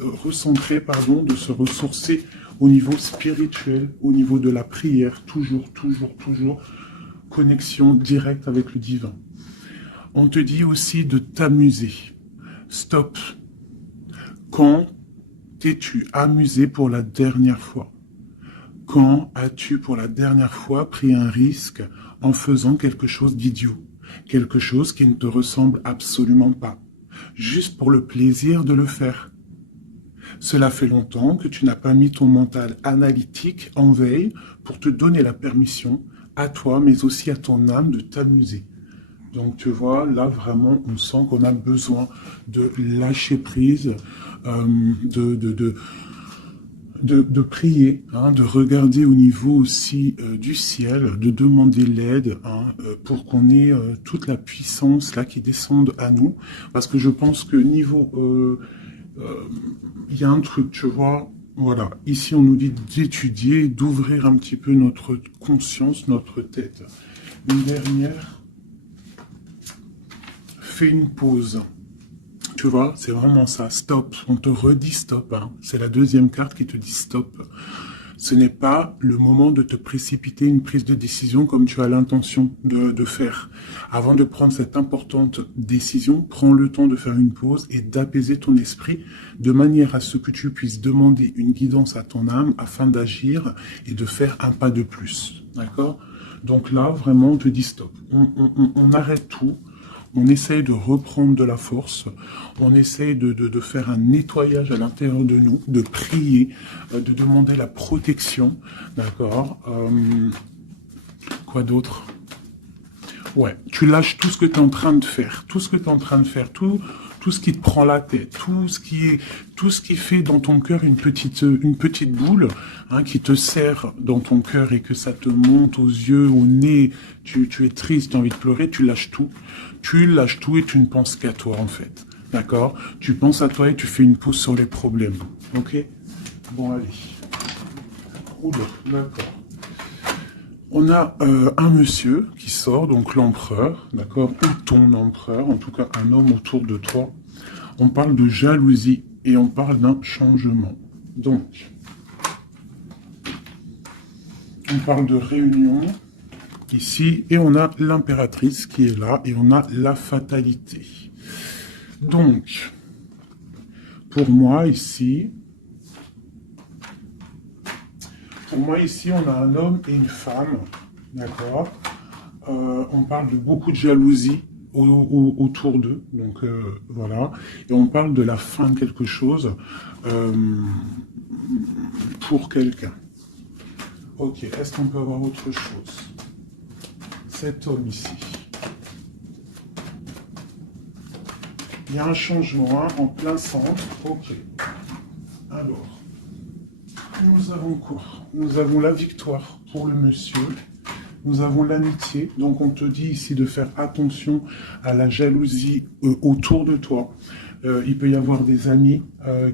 recentrer, pardon, de se ressourcer au niveau spirituel, au niveau de la prière, toujours, connexion directe avec le divin. On te dit aussi de t'amuser. Stop. Quand t'es-tu amusé pour la dernière fois? Quand as-tu pour la dernière fois pris un risque en faisant quelque chose d'idiot? Quelque chose qui ne te ressemble absolument pas. Juste pour le plaisir de le faire. Cela fait longtemps que tu n'as pas mis ton mental analytique en veille pour te donner la permission à toi, mais aussi à ton âme de t'amuser. Donc tu vois, là vraiment, on sent qu'on a besoin de lâcher prise, de prier, hein, de regarder au niveau aussi du ciel, de demander l'aide, hein, pour qu'on ait toute la puissance là qui descende à nous. Parce que je pense que niveau... il y a un truc, tu vois, voilà, ici on nous dit d'étudier, d'ouvrir un petit peu notre conscience, notre tête. Une dernière, fais une pause. Tu vois, c'est vraiment ça, stop. On te redit stop. Hein. C'est la deuxième carte qui te dit stop. Ce n'est pas le moment de te précipiter une prise de décision comme tu as l'intention de faire. Avant de prendre cette importante décision, prends le temps de faire une pause et d'apaiser ton esprit de manière à ce que tu puisses demander une guidance à ton âme afin d'agir et de faire un pas de plus. D'accord? Donc là, vraiment, on te dit stop. On arrête tout. On essaye de reprendre de la force, on essaye de faire un nettoyage à l'intérieur de nous, de prier, de demander la protection, d'accord. Quoi d'autre? Ouais, tu lâches tout ce que tu es en train de faire, tout ce que tu es en train de faire, tout ce qui te prend la tête, tout ce qui fait dans ton cœur une petite boule, hein, qui te serre dans ton cœur et que ça te monte aux yeux, au nez, tu es triste, tu as envie de pleurer, tu lâches tout et tu ne penses qu'à toi en fait, d'accord? Tu penses à toi et tu fais une pause sur les problèmes, ok? Bon allez, oula, d'accord. On a un monsieur qui sort, donc l'empereur, d'accord, ou ton empereur, en tout cas un homme autour de toi. On parle de jalousie et on parle d'un changement. Donc, on parle de réunion ici et on a l'impératrice qui est là et on a la fatalité. Donc, pour moi ici, on a un homme et une femme, d'accord. On parle de beaucoup de jalousie autour d'eux, donc voilà. Et on parle de la fin de quelque chose pour quelqu'un. Ok, est-ce qu'on peut avoir autre chose? Cet homme ici. Il y a un changement, hein, en plein centre. Ok. Alors, nous avons quoi? Nous avons la victoire pour le monsieur. Nous avons l'amitié. Donc, on te dit ici de faire attention à la jalousie autour de toi. Il peut y avoir des amis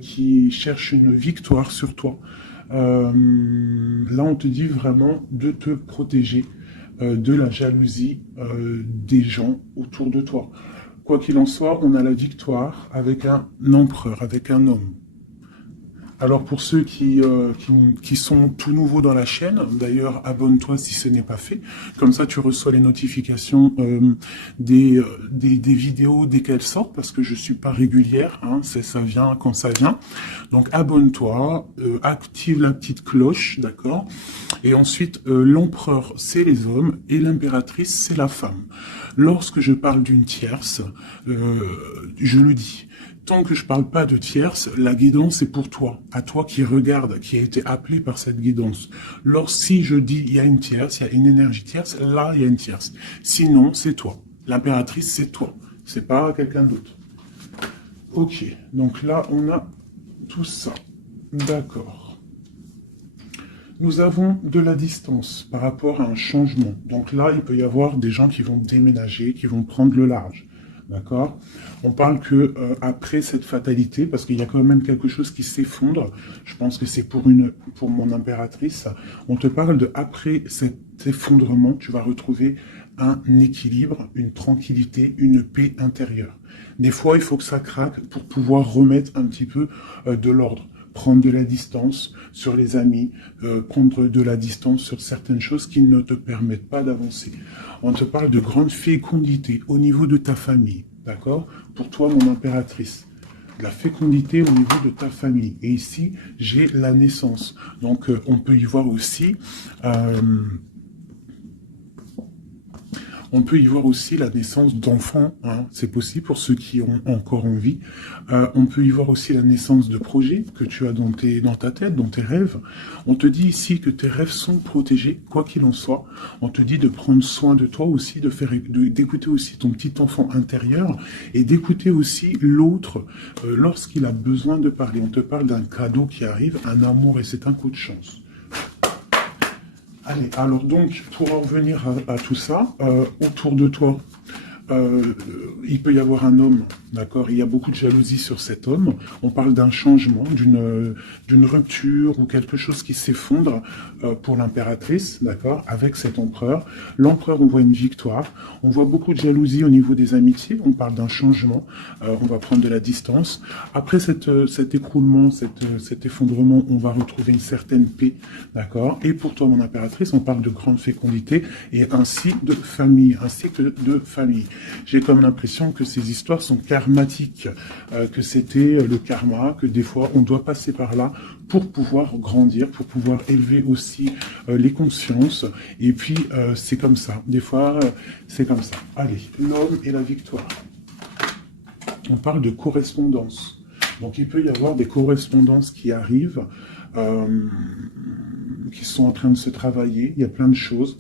qui cherchent une victoire sur toi. Là, on te dit vraiment de te protéger de la jalousie des gens autour de toi. Quoi qu'il en soit, on a la victoire avec un empereur, avec un homme. Alors pour ceux qui sont tout nouveaux dans la chaîne, d'ailleurs abonne-toi si ce n'est pas fait, comme ça tu reçois les notifications des vidéos dès qu'elles sortent, parce que je suis pas régulière, hein, ça vient quand ça vient. Donc abonne-toi, active la petite cloche, d'accord. Et ensuite l'empereur c'est les hommes et l'impératrice c'est la femme. Lorsque je parle d'une tierce, je le dis. Tant que je parle pas de tierce, la guidance est pour toi, à toi qui regarde, qui a été appelé par cette guidance. Si je dis il y a une tierce, il y a une énergie tierce, là il y a une tierce. Sinon, c'est toi. L'impératrice, c'est toi. C'est pas quelqu'un d'autre. Ok, donc là on a tout ça. D'accord. Nous avons de la distance par rapport à un changement. Donc là, il peut y avoir des gens qui vont déménager, qui vont prendre le large. D'accord? On parle que après cette fatalité, parce qu'il y a quand même quelque chose qui s'effondre, je pense que c'est pour mon impératrice, on te parle de après cet effondrement, tu vas retrouver un équilibre, une tranquillité, une paix intérieure. Des fois, il faut que ça craque pour pouvoir remettre un petit peu de l'ordre. Prendre de la distance sur les amis, prendre de la distance sur certaines choses qui ne te permettent pas d'avancer. On te parle de grande fécondité au niveau de ta famille, d'accord? Pour toi, mon impératrice. De la fécondité au niveau de ta famille. Et ici, j'ai la naissance. Donc, on peut y voir aussi... on peut y voir aussi la naissance d'enfants, hein. C'est possible pour ceux qui ont encore envie. On peut y voir aussi la naissance de projets que tu as dans ta tête, dans tes rêves. On te dit ici que tes rêves sont protégés, quoi qu'il en soit. On te dit de prendre soin de toi aussi, d'écouter aussi ton petit enfant intérieur et d'écouter aussi l'autre lorsqu'il a besoin de parler. On te parle d'un cadeau qui arrive, un amour et c'est un coup de chance. Allez, alors donc, pour en revenir à tout ça, autour de toi, il peut y avoir un homme, d'accord? Il y a beaucoup de jalousie sur cet homme. On parle d'un changement, d'une rupture ou quelque chose qui s'effondre pour l'impératrice, d'accord? Avec cet empereur. L'empereur, on voit une victoire. On voit beaucoup de jalousie au niveau des amitiés. On parle d'un changement. On va prendre de la distance. Après cet écroulement, cet effondrement, on va retrouver une certaine paix, d'accord? Et pour toi, mon impératrice, on parle de grande fécondité et ainsi de famille, un cycle de famille. J'ai comme l'impression que ces histoires sont karmatiques, que c'était le karma, que des fois on doit passer par là pour pouvoir grandir, pour pouvoir élever aussi les consciences. Et puis c'est comme ça, des fois c'est comme ça. Allez, l'homme et la victoire. On parle de correspondance. Donc il peut y avoir des correspondances qui arrivent, qui sont en train de se travailler. Il y a plein de choses.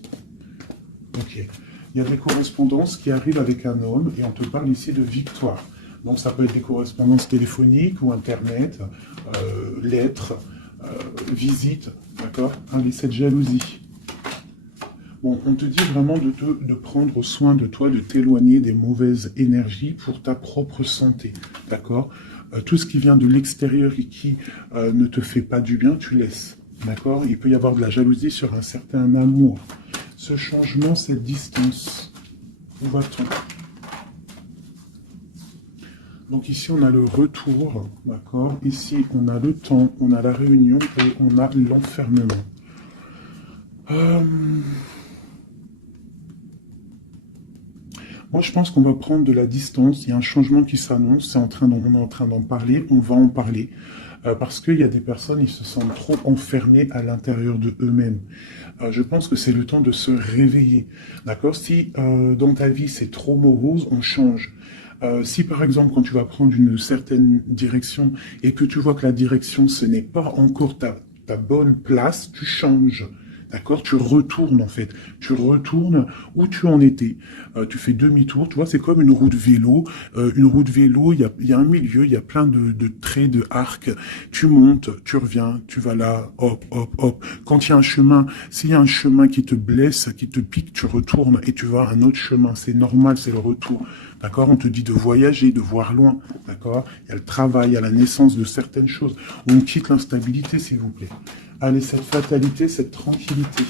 Ok. Il y a des correspondances qui arrivent avec un homme et on te parle ici de victoire. Donc ça peut être des correspondances téléphoniques ou internet, lettres, visites, d'accord? Allez, cette jalousie. Bon, on te dit vraiment de prendre soin de toi, de t'éloigner des mauvaises énergies pour ta propre santé, d'accord? Tout ce qui vient de l'extérieur et qui ne te fait pas du bien, tu laisses, d'accord? Il peut y avoir de la jalousie sur un certain amour. Ce changement, cette distance, où va-t-on? Donc ici, on a le retour, d'accord? Ici, on a le temps, on a la réunion et on a l'enfermement. Moi, je pense qu'on va prendre de la distance. Il y a un changement qui s'annonce. On est en train d'en parler. On va en parler. Parce qu'il y a des personnes, ils se sentent trop enfermés à l'intérieur de eux-mêmes. Je pense que c'est le temps de se réveiller. D'accord? Si dans ta vie, c'est trop morose, on change. Si par exemple, quand tu vas prendre une certaine direction et que tu vois que la direction, ce n'est pas encore ta bonne place, tu changes. D'accord? Tu retournes en fait. Tu retournes où tu en étais. Tu fais demi-tour. Tu vois, c'est comme une route vélo. Une route vélo, il y a un milieu, il y a plein de traits, de arcs. Tu montes, tu reviens, tu vas là, hop, hop, hop. Quand il y a un chemin, s'il y a un chemin qui te blesse, qui te pique, tu retournes et tu vas à un autre chemin. C'est normal, c'est le retour. D'accord? On te dit de voyager, de voir loin. D'accord? Il y a le travail, il y a la naissance de certaines choses. On quitte l'instabilité, s'il vous plaît. Allez, cette fatalité, cette tranquillité.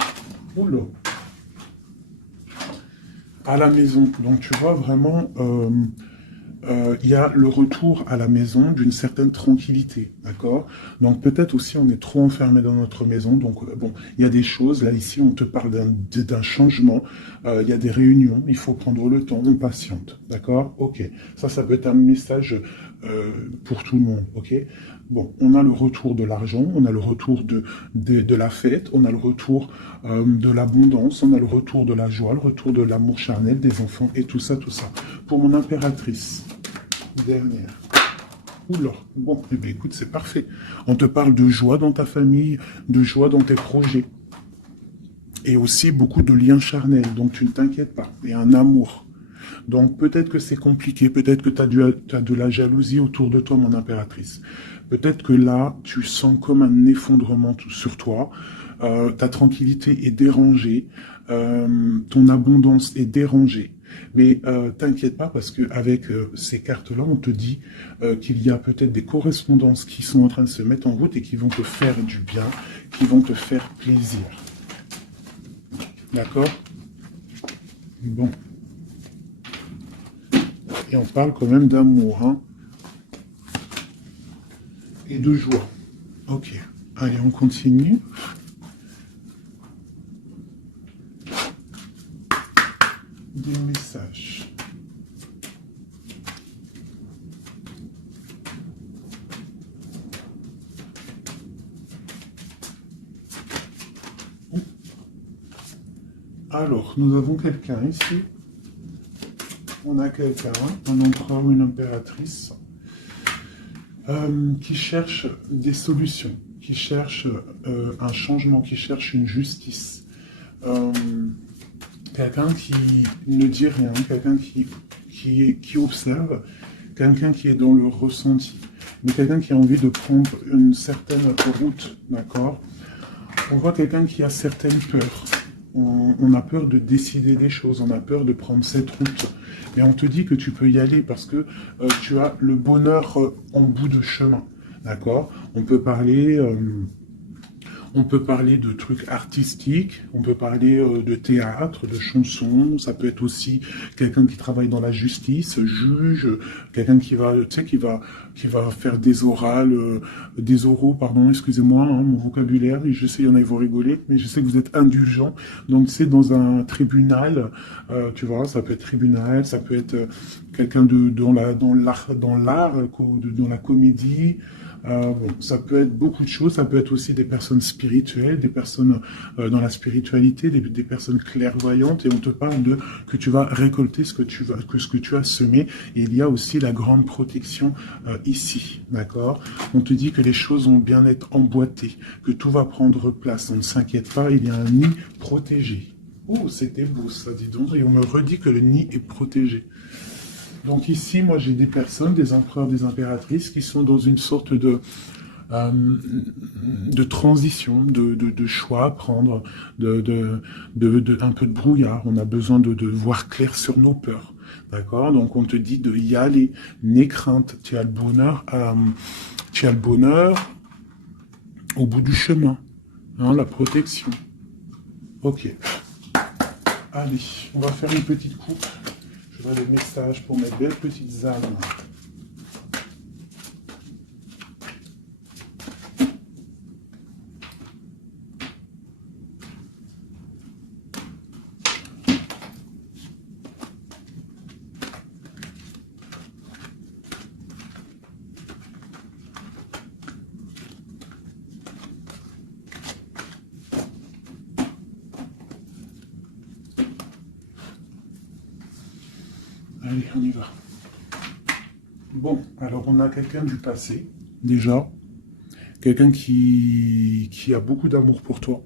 Oula. À la maison. Donc, tu vois, vraiment, il y a le retour à la maison d'une certaine tranquillité, d'accord? Donc, peut-être aussi, on est trop enfermé dans notre maison. Donc, bon, il y a des choses. Là, ici, on te parle d'un changement. Il y a des réunions. Il faut prendre le temps. On patiente, d'accord? Ok. Ça peut être un message pour tout le monde, ok? Bon, on a le retour de l'argent, on a le retour de la fête, on a le retour de l'abondance, on a le retour de la joie, le retour de l'amour charnel des enfants et tout ça, tout ça. Pour mon impératrice, dernière. Oula, bon, eh bien, écoute, c'est parfait. On te parle de joie dans ta famille, de joie dans tes projets. Et aussi beaucoup de liens charnels, donc tu ne t'inquiètes pas. Et un amour. Donc peut-être que c'est compliqué, peut-être que tu as de la jalousie autour de toi, mon impératrice. Peut-être que là, tu sens comme un effondrement sur toi. Ta tranquillité est dérangée. Ton abondance est dérangée. Mais t'inquiète pas parce qu'avec ces cartes-là, on te dit qu'il y a peut-être des correspondances qui sont en train de se mettre en route et qui vont te faire du bien, qui vont te faire plaisir. D'accord? Bon. Et on parle quand même d'amour, hein, et de joie. Ok, allez, on continue. Des messages. Alors, nous avons quelqu'un ici. On a quelqu'un, un empereur ou une impératrice, qui cherche des solutions, qui cherche un changement, qui cherche une justice. Quelqu'un qui ne dit rien, quelqu'un qui observe, quelqu'un qui est dans le ressenti, mais quelqu'un qui a envie de prendre une certaine route, d'accord? On voit quelqu'un qui a certaines peurs. On a peur de décider des choses, on a peur de prendre cette route. Mais on te dit que tu peux y aller parce que tu as le bonheur en bout de chemin, d'accord? On peut parler de trucs artistiques, on peut parler de théâtre, de chansons, ça peut être aussi quelqu'un qui travaille dans la justice, juge, quelqu'un qui va, tu sais, qui va faire des oraux, pardon, excusez-moi, hein, mon vocabulaire, je sais, il y en a, ils vont rigoler, mais je sais que vous êtes indulgents, donc c'est dans un tribunal, tu vois, ça peut être tribunal, ça peut être quelqu'un dans l'art, dans la comédie. Bon, ça peut être beaucoup de choses, ça peut être aussi des personnes spirituelles, des personnes dans la spiritualité, des personnes clairvoyantes, et on te parle de que tu vas récolter ce que tu as semé, et il y a aussi la grande protection ici, d'accord? On te dit que les choses vont bien être emboîtées, que tout va prendre place, on ne s'inquiète pas, il y a un nid protégé. Oh, c'était beau ça, dis donc, et on me redit que le nid est protégé. Donc ici, moi, j'ai des personnes, des empereurs, des impératrices, qui sont dans une sorte de transition, de choix à prendre, un peu de brouillard. On a besoin de voir clair sur nos peurs. D'accord? Donc on te dit de y aller. N'aie crainte. Tu as le bonheur au bout du chemin. Hein, la protection. Ok. Allez, on va faire une petite coupe. Je vois les messages pour mes belles petites âmes. Allez, on y va. Bon, alors on a quelqu'un du passé, déjà. Quelqu'un qui a beaucoup d'amour pour toi.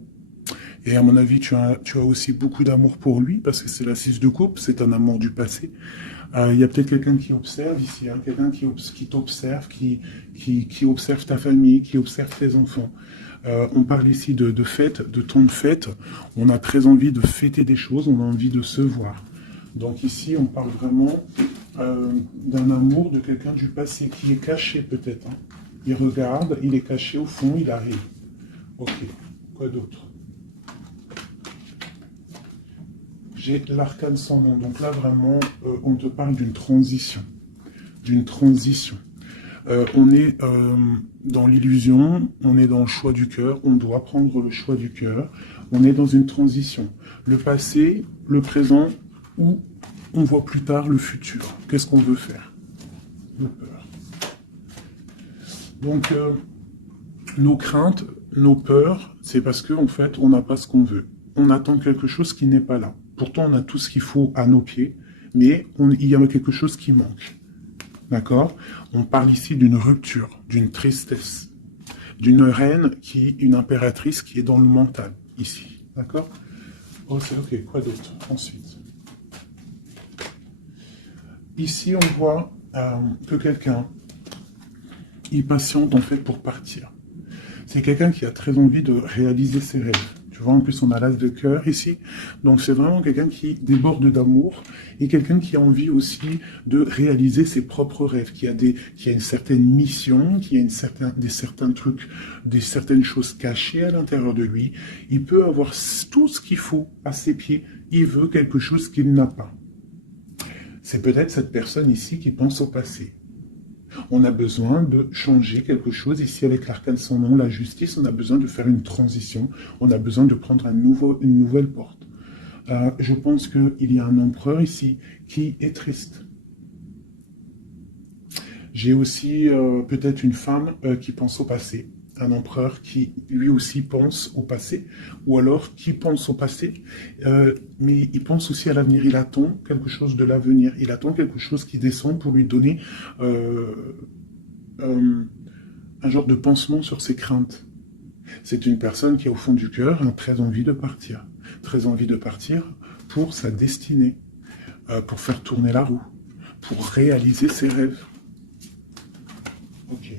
Et à mon avis, tu as aussi beaucoup d'amour pour lui, parce que c'est la 6 de coupe, c'est un amour du passé. Il y a peut-être quelqu'un qui observe ici, hein, quelqu'un qui t'observe, qui observe ta famille, qui observe tes enfants. On parle ici de fête, de temps de fête. On a très envie de fêter des choses, on a envie de se voir. Donc ici, on parle vraiment d'un amour de quelqu'un du passé qui est caché peut-être. Hein. Il regarde, il est caché au fond, il arrive. Ok, quoi d'autre? J'ai l'arcane sans nom. Donc là, vraiment, on te parle d'une transition. D'une transition. On est dans l'illusion, on est dans le choix du cœur, on doit prendre le choix du cœur. On est dans une transition. Le passé, le présent, ou on voit plus tard le futur. Qu'est-ce qu'on veut faire? Nos peurs. Donc, nos craintes, nos peurs, c'est parce qu'en fait, on n'a pas ce qu'on veut. On attend quelque chose qui n'est pas là. Pourtant, on a tout ce qu'il faut à nos pieds, mais il y a quelque chose qui manque. D'accord? On parle ici d'une rupture, d'une tristesse, d'une reine une impératrice qui est dans le mental, ici. D'accord? Ok, quoi d'autre? Ensuite. Ici, on voit que quelqu'un est patiente, en fait, pour partir. C'est quelqu'un qui a très envie de réaliser ses rêves. Tu vois, en plus, on a l'as de cœur ici. Donc, c'est vraiment quelqu'un qui déborde d'amour et quelqu'un qui a envie aussi de réaliser ses propres rêves, qui a une certaine mission, qui a certains trucs, certaines choses cachées à l'intérieur de lui. Il peut avoir tout ce qu'il faut à ses pieds. Il veut quelque chose qu'il n'a pas. C'est peut-être cette personne ici qui pense au passé. On a besoin de changer quelque chose. Ici, avec l'arcane sans nom, la justice, on a besoin de faire une transition. On a besoin de prendre une nouvelle porte. Je pense qu'il y a un empereur ici qui est triste. J'ai aussi peut-être une femme qui pense au passé. Un empereur qui lui aussi pense au passé, ou alors qui pense au passé, mais il pense aussi à l'avenir. Il attend quelque chose de l'avenir. Il attend quelque chose qui descend pour lui donner un genre de pansement sur ses craintes. C'est une personne qui, au fond du cœur, a très envie de partir. Très envie de partir pour sa destinée, pour faire tourner la roue, pour réaliser ses rêves. Ok.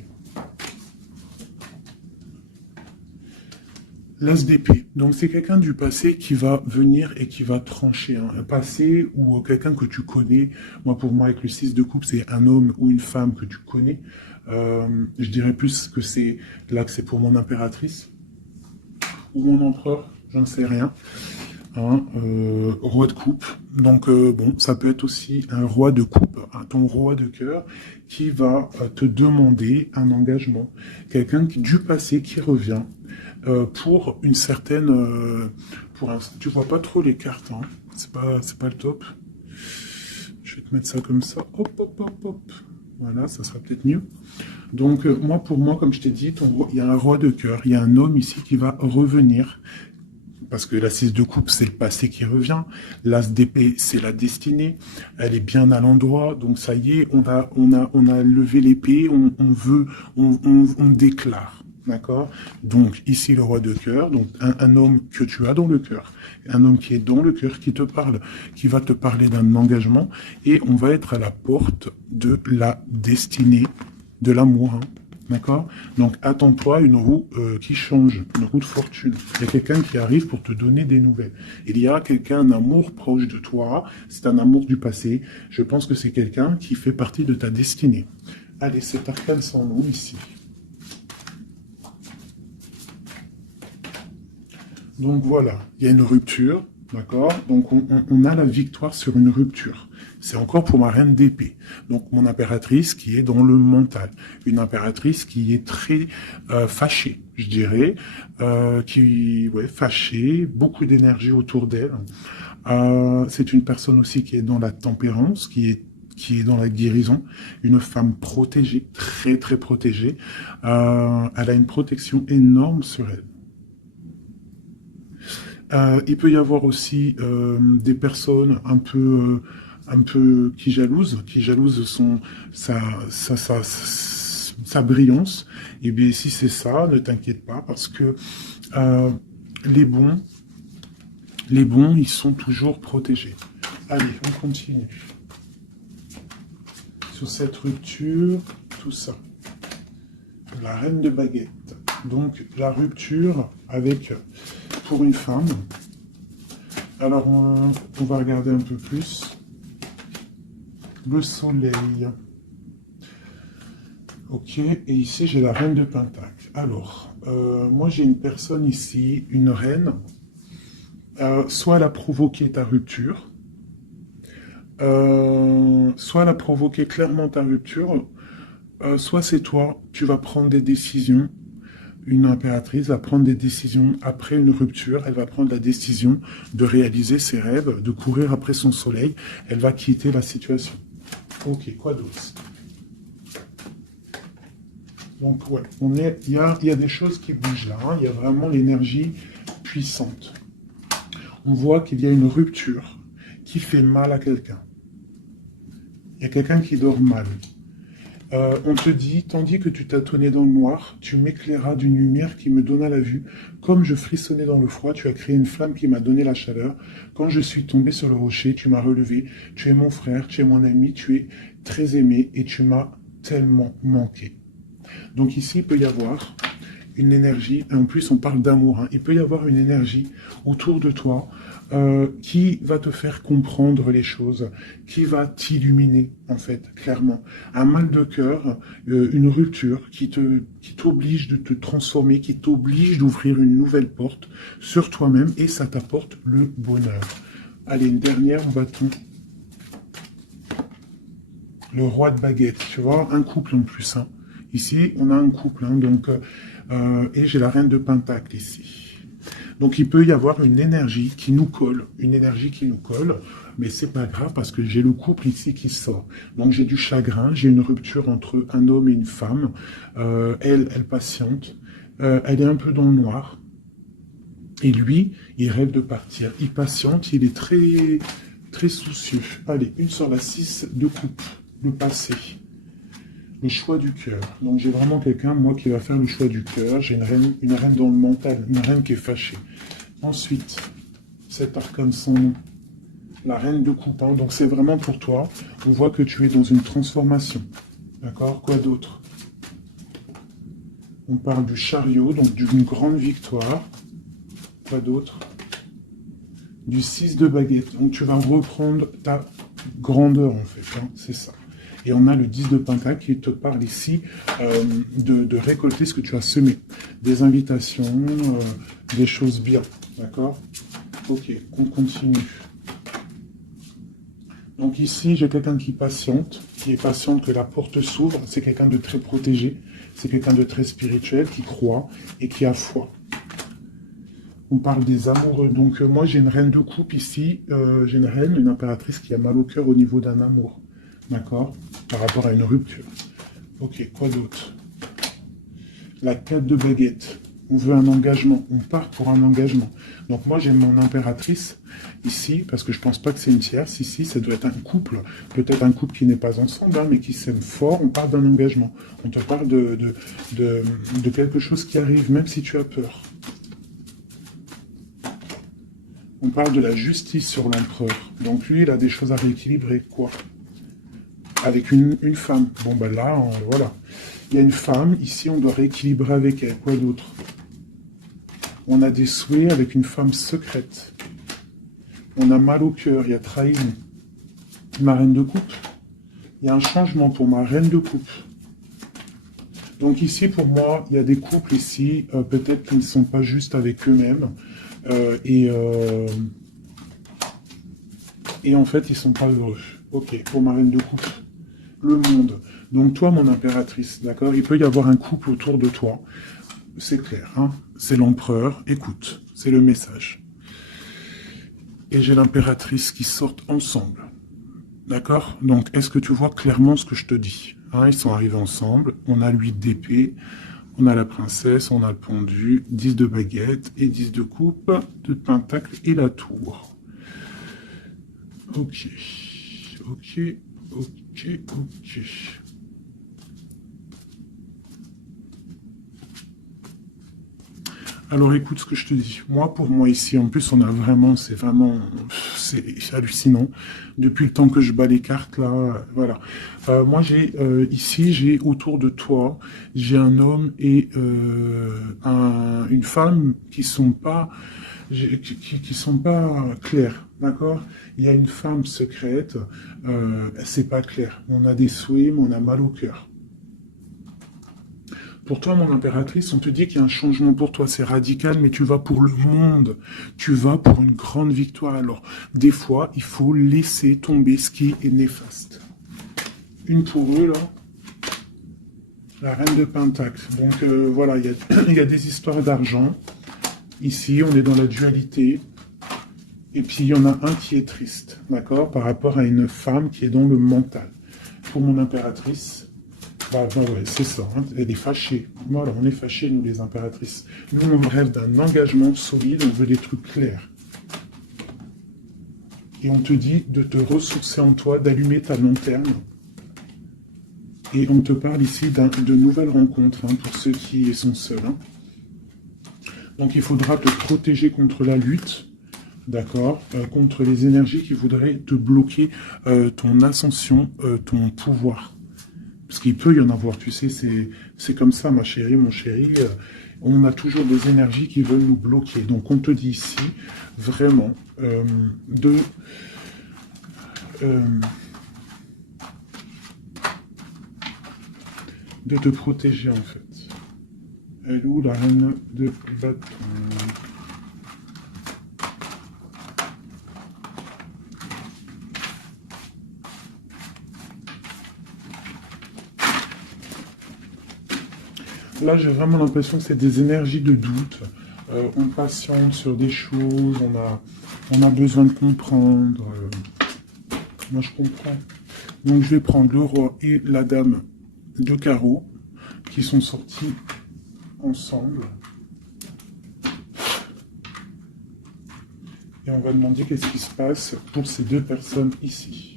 L'as d'épée. Donc c'est quelqu'un du passé qui va venir et qui va trancher. Un passé ou quelqu'un que tu connais. Moi, pour moi, avec le 6 de coupe, c'est un homme ou une femme que tu connais. Je dirais plus que c'est là que c'est pour mon impératrice. Ou mon empereur, je ne sais rien. Roi de coupe. Donc bon, ça peut être aussi un roi de coupe, ton roi de cœur, qui va te demander un engagement. Quelqu'un du passé qui revient pour une certaine... tu vois pas trop les cartes, hein. C'est pas le top. Je vais te mettre ça comme ça. Hop, hop, hop, hop. Voilà, ça sera peut-être mieux. Donc, pour moi, comme je t'ai dit, il y a un roi de cœur, il y a un homme ici qui va revenir. Parce que la 6 de coupe, c'est le passé qui revient. L'as d'épée, c'est la destinée. Elle est bien à l'endroit. Donc, ça y est, on a levé l'épée, on déclare. D'accord? Donc, ici, le roi de cœur, donc un homme que tu as dans le cœur, un homme qui est dans le cœur, qui te parle, qui va te parler d'un engagement, et on va être à la porte de la destinée, de l'amour, hein. D'accord? Donc, attends-toi à une roue qui change, une roue de fortune. Il y a quelqu'un qui arrive pour te donner des nouvelles. Il y a quelqu'un, un amour proche de toi, c'est un amour du passé. Je pense que c'est quelqu'un qui fait partie de ta destinée. Allez, cet arcane sans nom ici. Donc voilà, il y a une rupture, d'accord? Donc on a la victoire sur une rupture. C'est encore pour ma reine d'épée. Donc mon impératrice qui est dans le mental. Une impératrice qui est très fâchée, je dirais. Fâchée, beaucoup d'énergie autour d'elle. C'est une personne aussi qui est dans la tempérance, qui est dans la guérison, une femme protégée, très très protégée. Elle a une protection énorme sur elle. Il peut y avoir aussi des personnes un peu qui jalousent sa brillance. Et bien si c'est ça, ne t'inquiète pas parce que les bons, ils sont toujours protégés. Allez, on continue. Sur cette rupture, tout ça. La reine de baguette. Donc la rupture avec... pour une femme. Alors, on va regarder un peu plus. Le soleil. Ok, et ici, j'ai la reine de Pentacle. Alors, moi, j'ai une personne ici, une reine. Soit elle a provoqué ta rupture, soit elle a provoqué clairement ta rupture, soit c'est toi, tu vas prendre des décisions. Une impératrice va prendre des décisions après une rupture. Elle va prendre la décision de réaliser ses rêves, de courir après son soleil. Elle va quitter la situation. Ok, quoi d'autre? Donc, ouais, il y a des choses qui bougent là. Hein. Il y a vraiment l'énergie puissante. On voit qu'il y a une rupture qui fait mal à quelqu'un. Il y a quelqu'un qui dort mal. On te dit, tandis que tu tâtonnais dans le noir, tu m'éclairas d'une lumière qui me donna la vue. Comme je frissonnais dans le froid, tu as créé une flamme qui m'a donné la chaleur. Quand je suis tombé sur le rocher, tu m'as relevé. Tu es mon frère, tu es mon ami, tu es très aimé et tu m'as tellement manqué. Donc ici, il peut y avoir une énergie, et en plus on parle d'amour, hein. Il peut y avoir une énergie autour de toi qui va te faire comprendre les choses, qui va t'illuminer, en fait, clairement. Un mal de cœur, une rupture qui t'oblige de te transformer, qui t'oblige d'ouvrir une nouvelle porte sur toi-même, et ça t'apporte le bonheur. Allez, une dernière, on va tout. le roi de baguette, tu vois, un couple en plus. Hein. Ici, on a un couple, hein, donc, et j'ai la reine de pentacle ici. Donc il peut y avoir une énergie qui nous colle, mais c'est pas grave parce que j'ai le couple ici qui sort. Donc j'ai du chagrin, j'ai une rupture entre un homme et une femme. Elle patiente, elle est un peu dans le noir. Et lui, il rêve de partir. Il patiente, il est très, très soucieux. Allez, une sur la 6 de coupe, le passé. Le choix du cœur. Donc j'ai vraiment quelqu'un, moi, qui va faire le choix du cœur. J'ai une reine dans le mental, une reine qui est fâchée. Ensuite, cet arcane sans nom. La reine de coupe. Hein. Donc c'est vraiment pour toi. On voit que tu es dans une transformation. D'accord? Quoi d'autre? On parle du chariot, donc d'une grande victoire. Quoi d'autre? Du 6 de baguette. Donc tu vas reprendre ta grandeur en fait, hein, c'est ça. Et on a le 10 de pentacle qui te parle ici de récolter ce que tu as semé. Des invitations, des choses bien, d'accord? Ok, on continue. Donc ici, j'ai quelqu'un qui est patiente que la porte s'ouvre. C'est quelqu'un de très protégé, c'est quelqu'un de très spirituel, qui croit et qui a foi. On parle des amoureux. Donc moi, j'ai une reine de coupe ici. J'ai une reine, une impératrice qui a mal au cœur au niveau d'un amour. D'accord? Par rapport à une rupture. Ok, quoi d'autre? La 4 de baguette. On veut un engagement. On part pour un engagement. Donc moi, j'ai mon impératrice ici, parce que je pense pas que c'est une tierce. Ici, ça doit être un couple. Peut-être un couple qui n'est pas ensemble, hein, mais qui s'aime fort. On parle d'un engagement. On te parle de quelque chose qui arrive, même si tu as peur. On parle de la justice sur l'empereur. Donc lui, il a des choses à rééquilibrer. Quoi? Avec une femme. Bon, ben là, voilà. Il y a une femme. Ici, on doit rééquilibrer avec elle. Quoi d'autre? On a des souhaits avec une femme secrète. On a mal au cœur. Il y a trahi ma reine de coupe. Il y a un changement pour ma reine de coupe. Donc ici, pour moi, il y a des couples ici, peut-être qui ne sont pas justes avec eux-mêmes. Et en fait, ils sont pas heureux. Ok, pour ma reine de coupe. Le monde. Donc toi, mon impératrice, d'accord? Il peut y avoir un couple autour de toi. C'est clair, hein? C'est l'empereur. Écoute, c'est le message. Et j'ai l'impératrice qui sortent ensemble. D'accord? Donc, est-ce que tu vois clairement ce que je te dis? Hein, ils sont arrivés ensemble. On a l'huile d'épée. On a la princesse, on a le pendu, 10 de baguette et 10 de coupe, de pentacle et la tour. Ok, ok, ok, ok. Alors écoute ce que je te dis. Moi, pour moi ici, en plus, on a vraiment, c'est hallucinant. Depuis le temps que je bats les cartes, là, voilà. Moi, ici, j'ai autour de toi, j'ai un homme et une femme qui sont pas, qui sont pas clairs, d'accord? Il y a une femme secrète, c'est pas clair. On a des souhaits, mais on a mal au cœur. Pour toi, mon impératrice, on te dit qu'il y a un changement pour toi, c'est radical, mais tu vas pour le monde. Tu vas pour une grande victoire. Alors, des fois, il faut laisser tomber ce qui est néfaste. Une pour eux, là. La reine de Pentacle. Donc, voilà, il y a des histoires d'argent. Ici, on est dans la dualité. Et puis, il y en a un qui est triste, d'accord, par rapport à une femme qui est dans le mental. Pour mon impératrice, bah ouais, c'est ça, hein. Elle est fâchée. Voilà, on est fâchés, nous, les impératrices. Nous, on rêve d'un engagement solide, on veut des trucs clairs. Et on te dit de te ressourcer en toi, d'allumer ta lanterne. Et on te parle ici de nouvelles rencontres, hein, pour ceux qui sont seuls. Hein. Donc il faudra te protéger contre la lutte, d'accord, contre les énergies qui voudraient te bloquer ton ascension, ton pouvoir. Parce qu'il peut y en avoir, tu sais, c'est comme ça, ma chérie, mon chéri. On a toujours des énergies qui veulent nous bloquer. Donc, on te dit ici, vraiment, de te protéger, en fait. Elle est où, la reine de bâton? là, j'ai vraiment l'impression que c'est des énergies de doute. On patiente sur des choses, on a besoin de comprendre. Moi, je comprends. Donc, je vais prendre le roi et la dame de carreau qui sont sortis ensemble. Et on va demander qu'est-ce qui se passe pour ces deux personnes ici.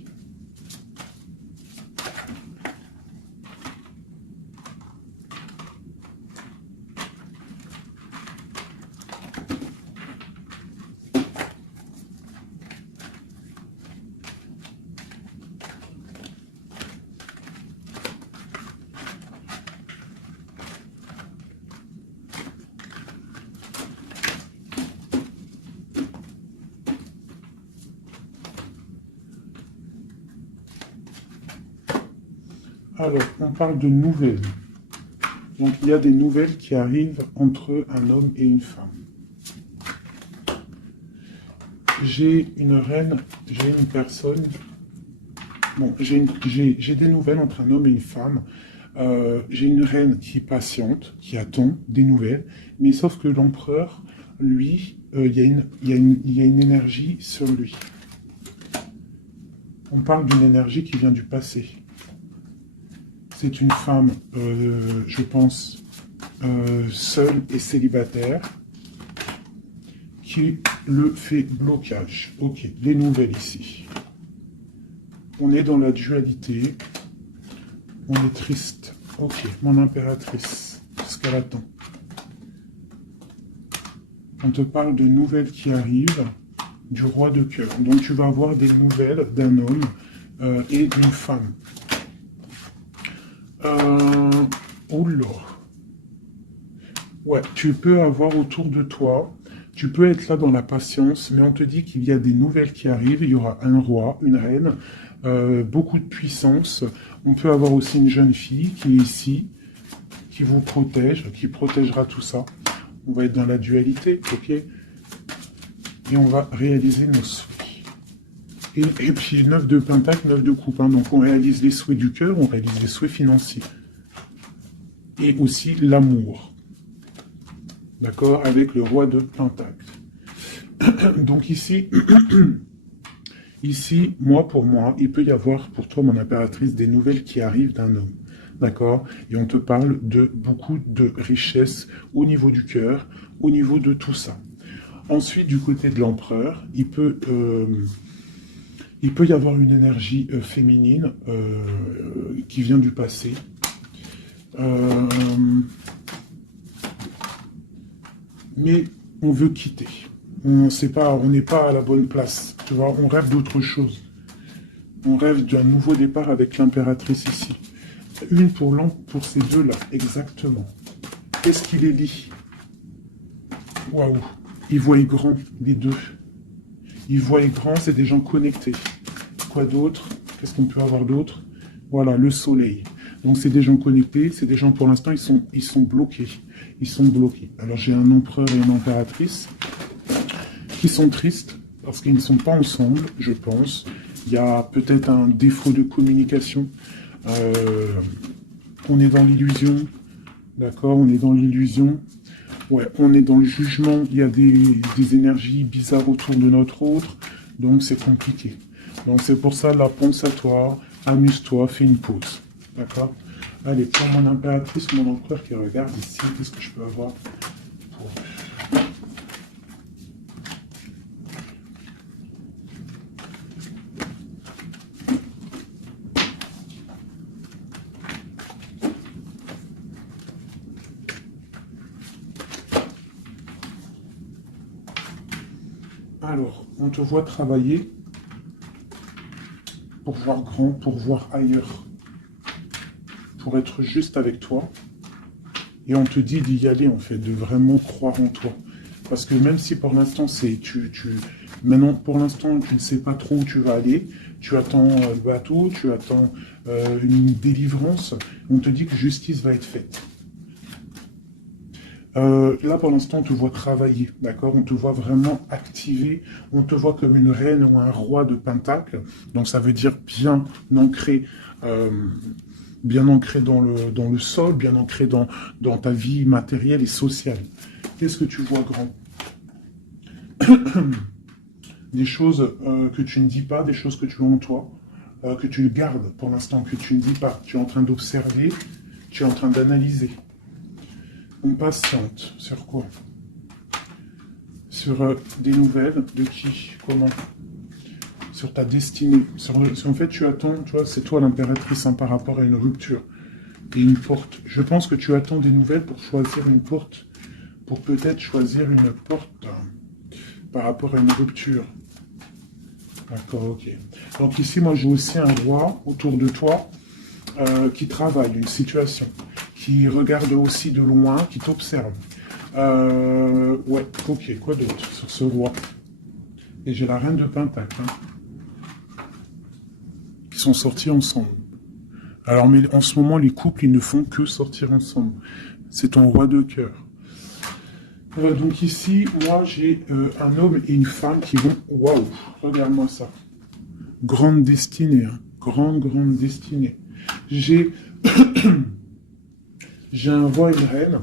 Alors, on parle de nouvelles. Donc, il y a des nouvelles qui arrivent entre un homme et une femme. J'ai une reine, j'ai une personne... Bon, j'ai des nouvelles entre un homme et une femme. J'ai une reine qui est patiente, qui attend des nouvelles. Mais sauf que l'empereur, lui, il y a une énergie sur lui. On parle d'une énergie qui vient du passé. C'est une femme, je pense, seule et célibataire, qui le fait blocage. Ok, les nouvelles ici. On est dans la dualité. On est triste. Ok, mon impératrice, ce qu'elle attend. On te parle de nouvelles qui arrivent du roi de cœur. Donc tu vas avoir des nouvelles d'un homme et d'une femme. Oula. Ouais, tu peux avoir autour de toi, tu peux être là dans la patience, mais on te dit qu'il y a des nouvelles qui arrivent, il y aura un roi, une reine, beaucoup de puissance. On peut avoir aussi une jeune fille qui est ici, qui vous protège, qui protégera tout ça. On va être dans la dualité, ok? Et on va réaliser nos souhaits. Et puis 9 de pentacle, 9 de coupe. Hein. Donc on réalise les souhaits du cœur, on réalise les souhaits financiers. Et aussi l'amour. D'accord? Avec le roi de pentacle. Donc ici, ici, pour moi, il peut y avoir pour toi, mon impératrice, des nouvelles qui arrivent d'un homme. D'accord? Et on te parle de beaucoup de richesses au niveau du cœur, au niveau de tout ça. Ensuite, du côté de l'empereur, il peut y avoir une énergie féminine qui vient du passé. Mais on veut quitter. On n'est pas à la bonne place. Tu vois, on rêve d'autre chose. On rêve d'un nouveau départ avec l'impératrice ici. Une pour ces deux-là, exactement. Qu'est-ce qui les lie? Waouh! Ils voient grand, les deux. Ils voient grand, c'est des gens connectés. Quoi d'autre? Qu'est-ce qu'on peut avoir d'autre? Voilà, le soleil. Donc c'est des gens connectés, c'est des gens pour l'instant, ils sont bloqués. Ils sont bloqués. Alors j'ai un empereur et une impératrice qui sont tristes parce qu'ils ne sont pas ensemble, je pense. Il y a peut-être un défaut de communication. On est dans l'illusion. D'accord, on est dans l'illusion. Ouais, on est dans le jugement. Il y a des énergies bizarres autour de notre autre. Donc c'est compliqué. Donc c'est pour ça, là, pense à toi, amuse-toi, fais une pause. D'accord? Allez, pour mon impératrice, mon empereur qui regarde ici, qu'est-ce que je peux avoir pour... Alors, on te voit travailler pour voir grand, pour voir ailleurs, pour être juste avec toi. Et on te dit d'y aller, en fait, de vraiment croire en toi. Parce que même si pour l'instant, maintenant, pour l'instant, tu ne sais pas trop où tu vas aller, tu attends le bateau, tu attends une délivrance, on te dit que justice va être faite. Là, pour l'instant, on te voit travailler, d'accord? On te voit vraiment activer, on te voit comme une reine ou un roi de pentacle, donc ça veut dire bien ancré bien ancré dans le sol, bien ancré dans ta vie matérielle et sociale. Qu'est-ce que tu vois grand? Des choses que tu ne dis pas, des choses que tu as en toi, que tu gardes pour l'instant, que tu ne dis pas. Tu es en train d'observer, tu es en train d'analyser. On patiente. Sur quoi? Sur des nouvelles de qui? Comment? Sur ta destinée. En fait, tu attends, tu vois, c'est toi l'impératrice par rapport à une rupture et une porte. Je pense que tu attends des nouvelles pour choisir une porte, pour peut-être choisir une porte par rapport à une rupture. D'accord, ok. Donc ici, moi, j'ai aussi un roi autour de toi qui travaille une situation, qui regarde aussi de loin, qui t'observe. Ouais, ok, quoi d'autre sur ce roi? Et j'ai la reine de Pentacle, qui sont sortis ensemble. Alors, mais en ce moment, les couples, ils ne font que sortir ensemble. C'est ton roi de cœur. Donc ici, moi, j'ai un homme et une femme qui vont... Waouh, regarde-moi ça. Grande destinée, grande destinée. J'ai un roi et une reine.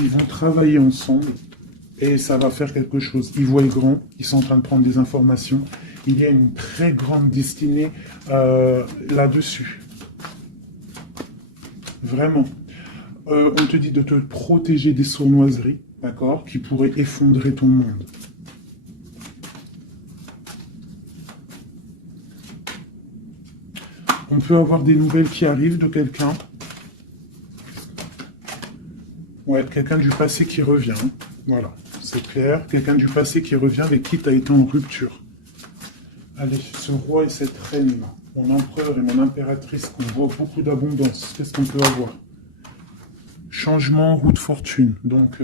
Ils vont travailler ensemble et ça va faire quelque chose. Ils voient grand, ils sont en train de prendre des informations. Il y a une très grande destinée là-dessus. Vraiment. On te dit de te protéger des sournoiseries, d'accord, qui pourraient effondrer ton monde. On peut avoir des nouvelles qui arrivent de quelqu'un. Ouais, quelqu'un du passé qui revient. Voilà, c'est clair. Quelqu'un du passé qui revient avec qui tu as été en rupture. Allez, ce roi et cette reine, mon empereur et mon impératrice, qu'on voit beaucoup d'abondance. Qu'est-ce qu'on peut avoir? Changement, roue de fortune. Donc,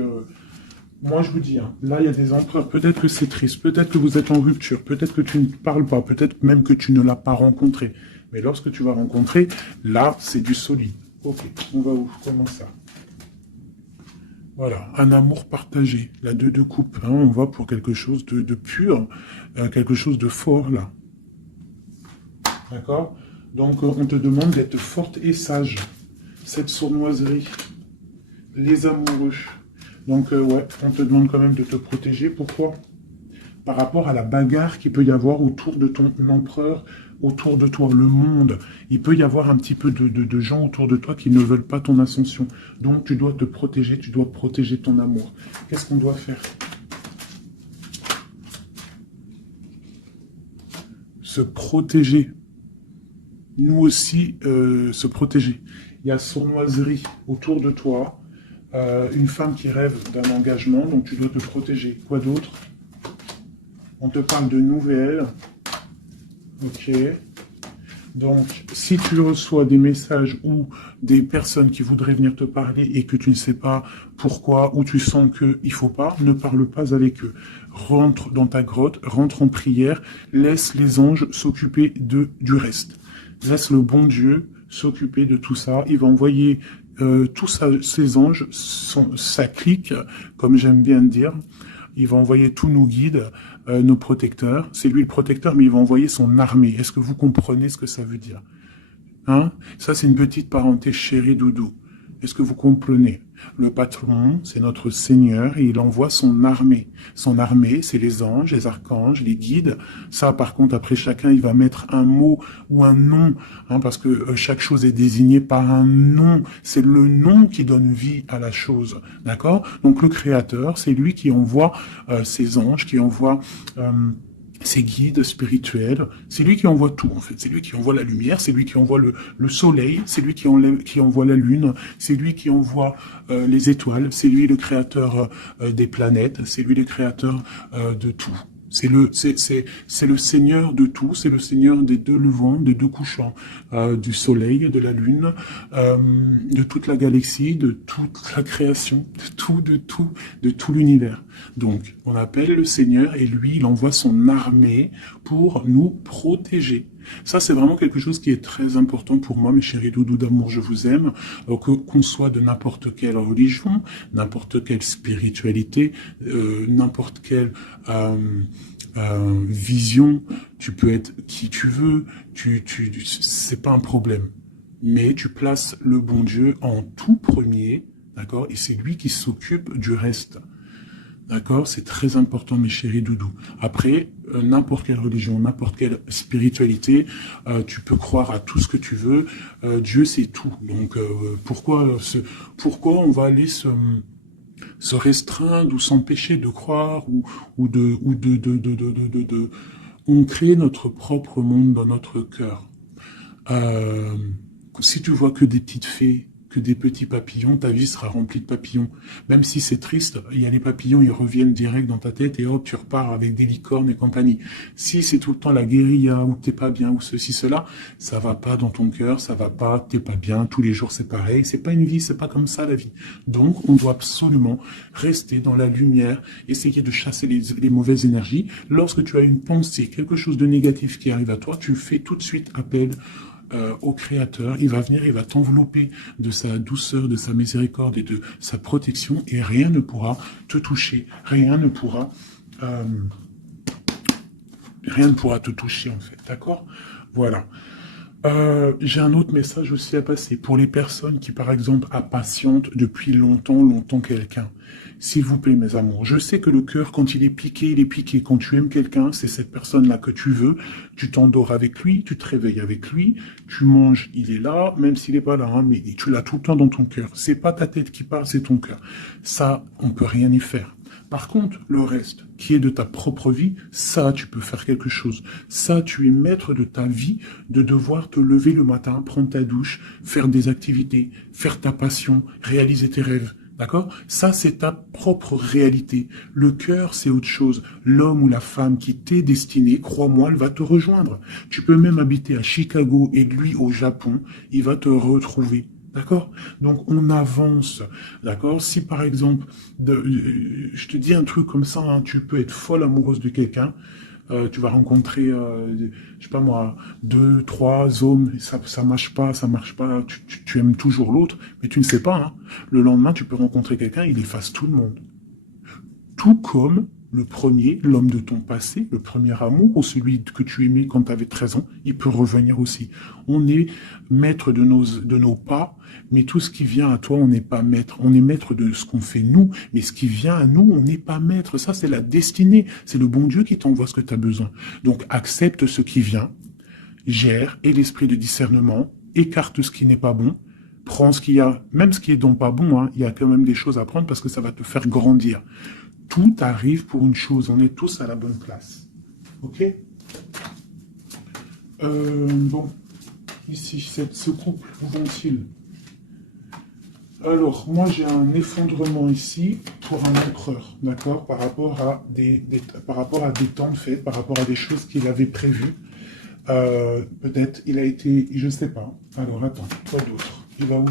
moi je vous dis, là il y a des empereurs, peut-être que c'est triste, peut-être que vous êtes en rupture, peut-être que tu ne parles pas, peut-être même que tu ne l'as pas rencontré. Mais lorsque tu vas rencontrer, là c'est du solide. Ok, on va où? Comment ça? Voilà, un amour partagé, la deux de coupe, on va pour quelque chose de pur, quelque chose de fort là. D'accord? Donc on te demande d'être forte et sage. Cette sournoiserie, les amoureux. Donc ouais, on te demande quand même de te protéger. Pourquoi? Par rapport à la bagarre qu'il peut y avoir autour de ton empereur, autour de toi, le monde. Il peut y avoir un petit peu de gens autour de toi qui ne veulent pas ton ascension. Donc tu dois te protéger, tu dois protéger ton amour. Qu'est-ce qu'on doit faire? Se protéger. Nous aussi, se protéger. Il y a sournoiserie autour de toi. Une femme qui rêve d'un engagement, donc tu dois te protéger. Quoi d'autre? On te parle de nouvelles. Ok. Donc, si tu reçois des messages ou des personnes qui voudraient venir te parler et que tu ne sais pas pourquoi, ou tu sens qu'il ne faut pas, ne parle pas avec eux. Rentre dans ta grotte, rentre en prière, laisse les anges s'occuper du reste. Laisse le bon Dieu s'occuper de tout ça. Il va envoyer tous ces anges, sa clique, comme j'aime bien dire. Il va envoyer tous nos guides, nos protecteurs. C'est lui le protecteur, mais il va envoyer son armée. Est-ce que vous comprenez ce que ça veut dire? Hein? Ça, c'est une petite parenthèse chérie doudou. Est-ce que vous comprenez? Le patron, c'est notre Seigneur, et il envoie son armée. Son armée, c'est les anges, les archanges, les guides. Ça, par contre, après, chacun, il va mettre un mot ou un nom, parce que chaque chose est désignée par un nom. C'est le nom qui donne vie à la chose, d'accord? Donc, le Créateur, c'est lui qui envoie ses anges, qui envoie... ses guides spirituels, c'est lui qui envoie tout en fait, c'est lui qui envoie la lumière, c'est lui qui envoie le soleil, c'est lui qui envoie la lune, c'est lui qui envoie les étoiles, c'est lui le créateur des planètes, c'est lui le créateur de tout. C'est le Seigneur de tout, c'est le Seigneur des deux levants, des deux couchants, du soleil, de la lune, de toute la galaxie, de toute la création, de tout l'univers. Donc, on appelle le Seigneur et lui, il envoie son armée pour nous protéger. Ça, c'est vraiment quelque chose qui est très important pour moi, mes chéris doudous d'amour, je vous aime, qu'on soit de n'importe quelle religion, n'importe quelle spiritualité, n'importe quelle vision, tu peux être qui tu veux, c'est pas un problème. mais tu places le bon Dieu en tout premier, d'accord? Et c'est lui qui s'occupe du reste. D'accord? C'est très important, mes chéris doudous. Après, n'importe quelle religion, n'importe quelle spiritualité, tu peux croire à tout ce que tu veux. Dieu, c'est tout. Donc, pourquoi on va aller se restreindre ou s'empêcher de croire on crée notre propre monde dans notre cœur. Euh, Si tu vois que des petites fées, que des petits papillons, ta vie sera remplie de papillons. Même si c'est triste, il y a les papillons, ils reviennent direct dans ta tête et hop, tu repars avec des licornes et compagnie. Si c'est tout le temps la guérilla, ou t'es pas bien, ou ceci, cela, ça va pas dans ton cœur, ça va pas, t'es pas bien, tous les jours c'est pareil, c'est pas une vie, c'est pas comme ça la vie. Donc, on doit absolument rester dans la lumière, essayer de chasser les mauvaises énergies. Lorsque tu as une pensée, quelque chose de négatif qui arrive à toi, tu fais tout de suite appel au Créateur, il va venir, il va t'envelopper de sa douceur, de sa miséricorde et de sa protection, et rien ne pourra te toucher, rien ne pourra te toucher en fait, d'accord? Voilà. J'ai un autre message aussi à passer pour les personnes qui, par exemple, impatientent depuis longtemps quelqu'un. S'il vous plaît, mes amours, je sais que le cœur, quand il est piqué, il est piqué. Quand tu aimes quelqu'un, c'est cette personne-là que tu veux. Tu t'endors avec lui, tu te réveilles avec lui, tu manges, il est là, même s'il n'est pas là, hein, mais tu l'as tout le temps dans ton cœur. C'est pas ta tête qui parle, c'est ton cœur. Ça, on peut rien y faire. Par contre, le reste, qui est de ta propre vie, ça, tu peux faire quelque chose. Ça, tu es maître de ta vie, de devoir te lever le matin, prendre ta douche, faire des activités, faire ta passion, réaliser tes rêves. D'accord? Ça, c'est ta propre réalité. Le cœur, c'est autre chose. L'homme ou la femme qui t'est destiné, crois-moi, elle va te rejoindre. Tu peux même habiter à Chicago et lui au Japon, il va te retrouver. D'accord? Donc, on avance. D'accord? Si, par exemple, je te dis un truc comme ça, hein, tu peux être folle amoureuse de quelqu'un, tu vas rencontrer, je sais pas moi, 2, 3 hommes, ça marche pas, tu aimes toujours l'autre, mais tu ne sais pas, hein. Le lendemain, tu peux rencontrer quelqu'un, il efface tout le monde. Tout comme le premier, l'homme de ton passé, le premier amour, ou celui que tu aimais quand tu avais 13 ans, il peut revenir aussi. On est maître de nos pas, mais tout ce qui vient à toi, on n'est pas maître. On est maître de ce qu'on fait nous, mais ce qui vient à nous, on n'est pas maître. Ça, c'est la destinée. C'est le bon Dieu qui t'envoie ce que tu as besoin. Donc, accepte ce qui vient, gère, et l'esprit de discernement, écarte ce qui n'est pas bon, prends ce qu'il y a, même ce qui est donc pas bon, hein, il y a quand même des choses à prendre parce que ça va te faire grandir. Tout arrive pour une chose, on est tous à la bonne place. Ok? Bon, ici, ce couple, où vont-ils? Alors, moi j'ai un effondrement ici pour un empereur, d'accord? Par rapport à des temps de fête, par rapport à des choses qu'il avait prévues. Peut-être, il a été, je sais pas. Alors, attends, quoi d'autre? Il va où?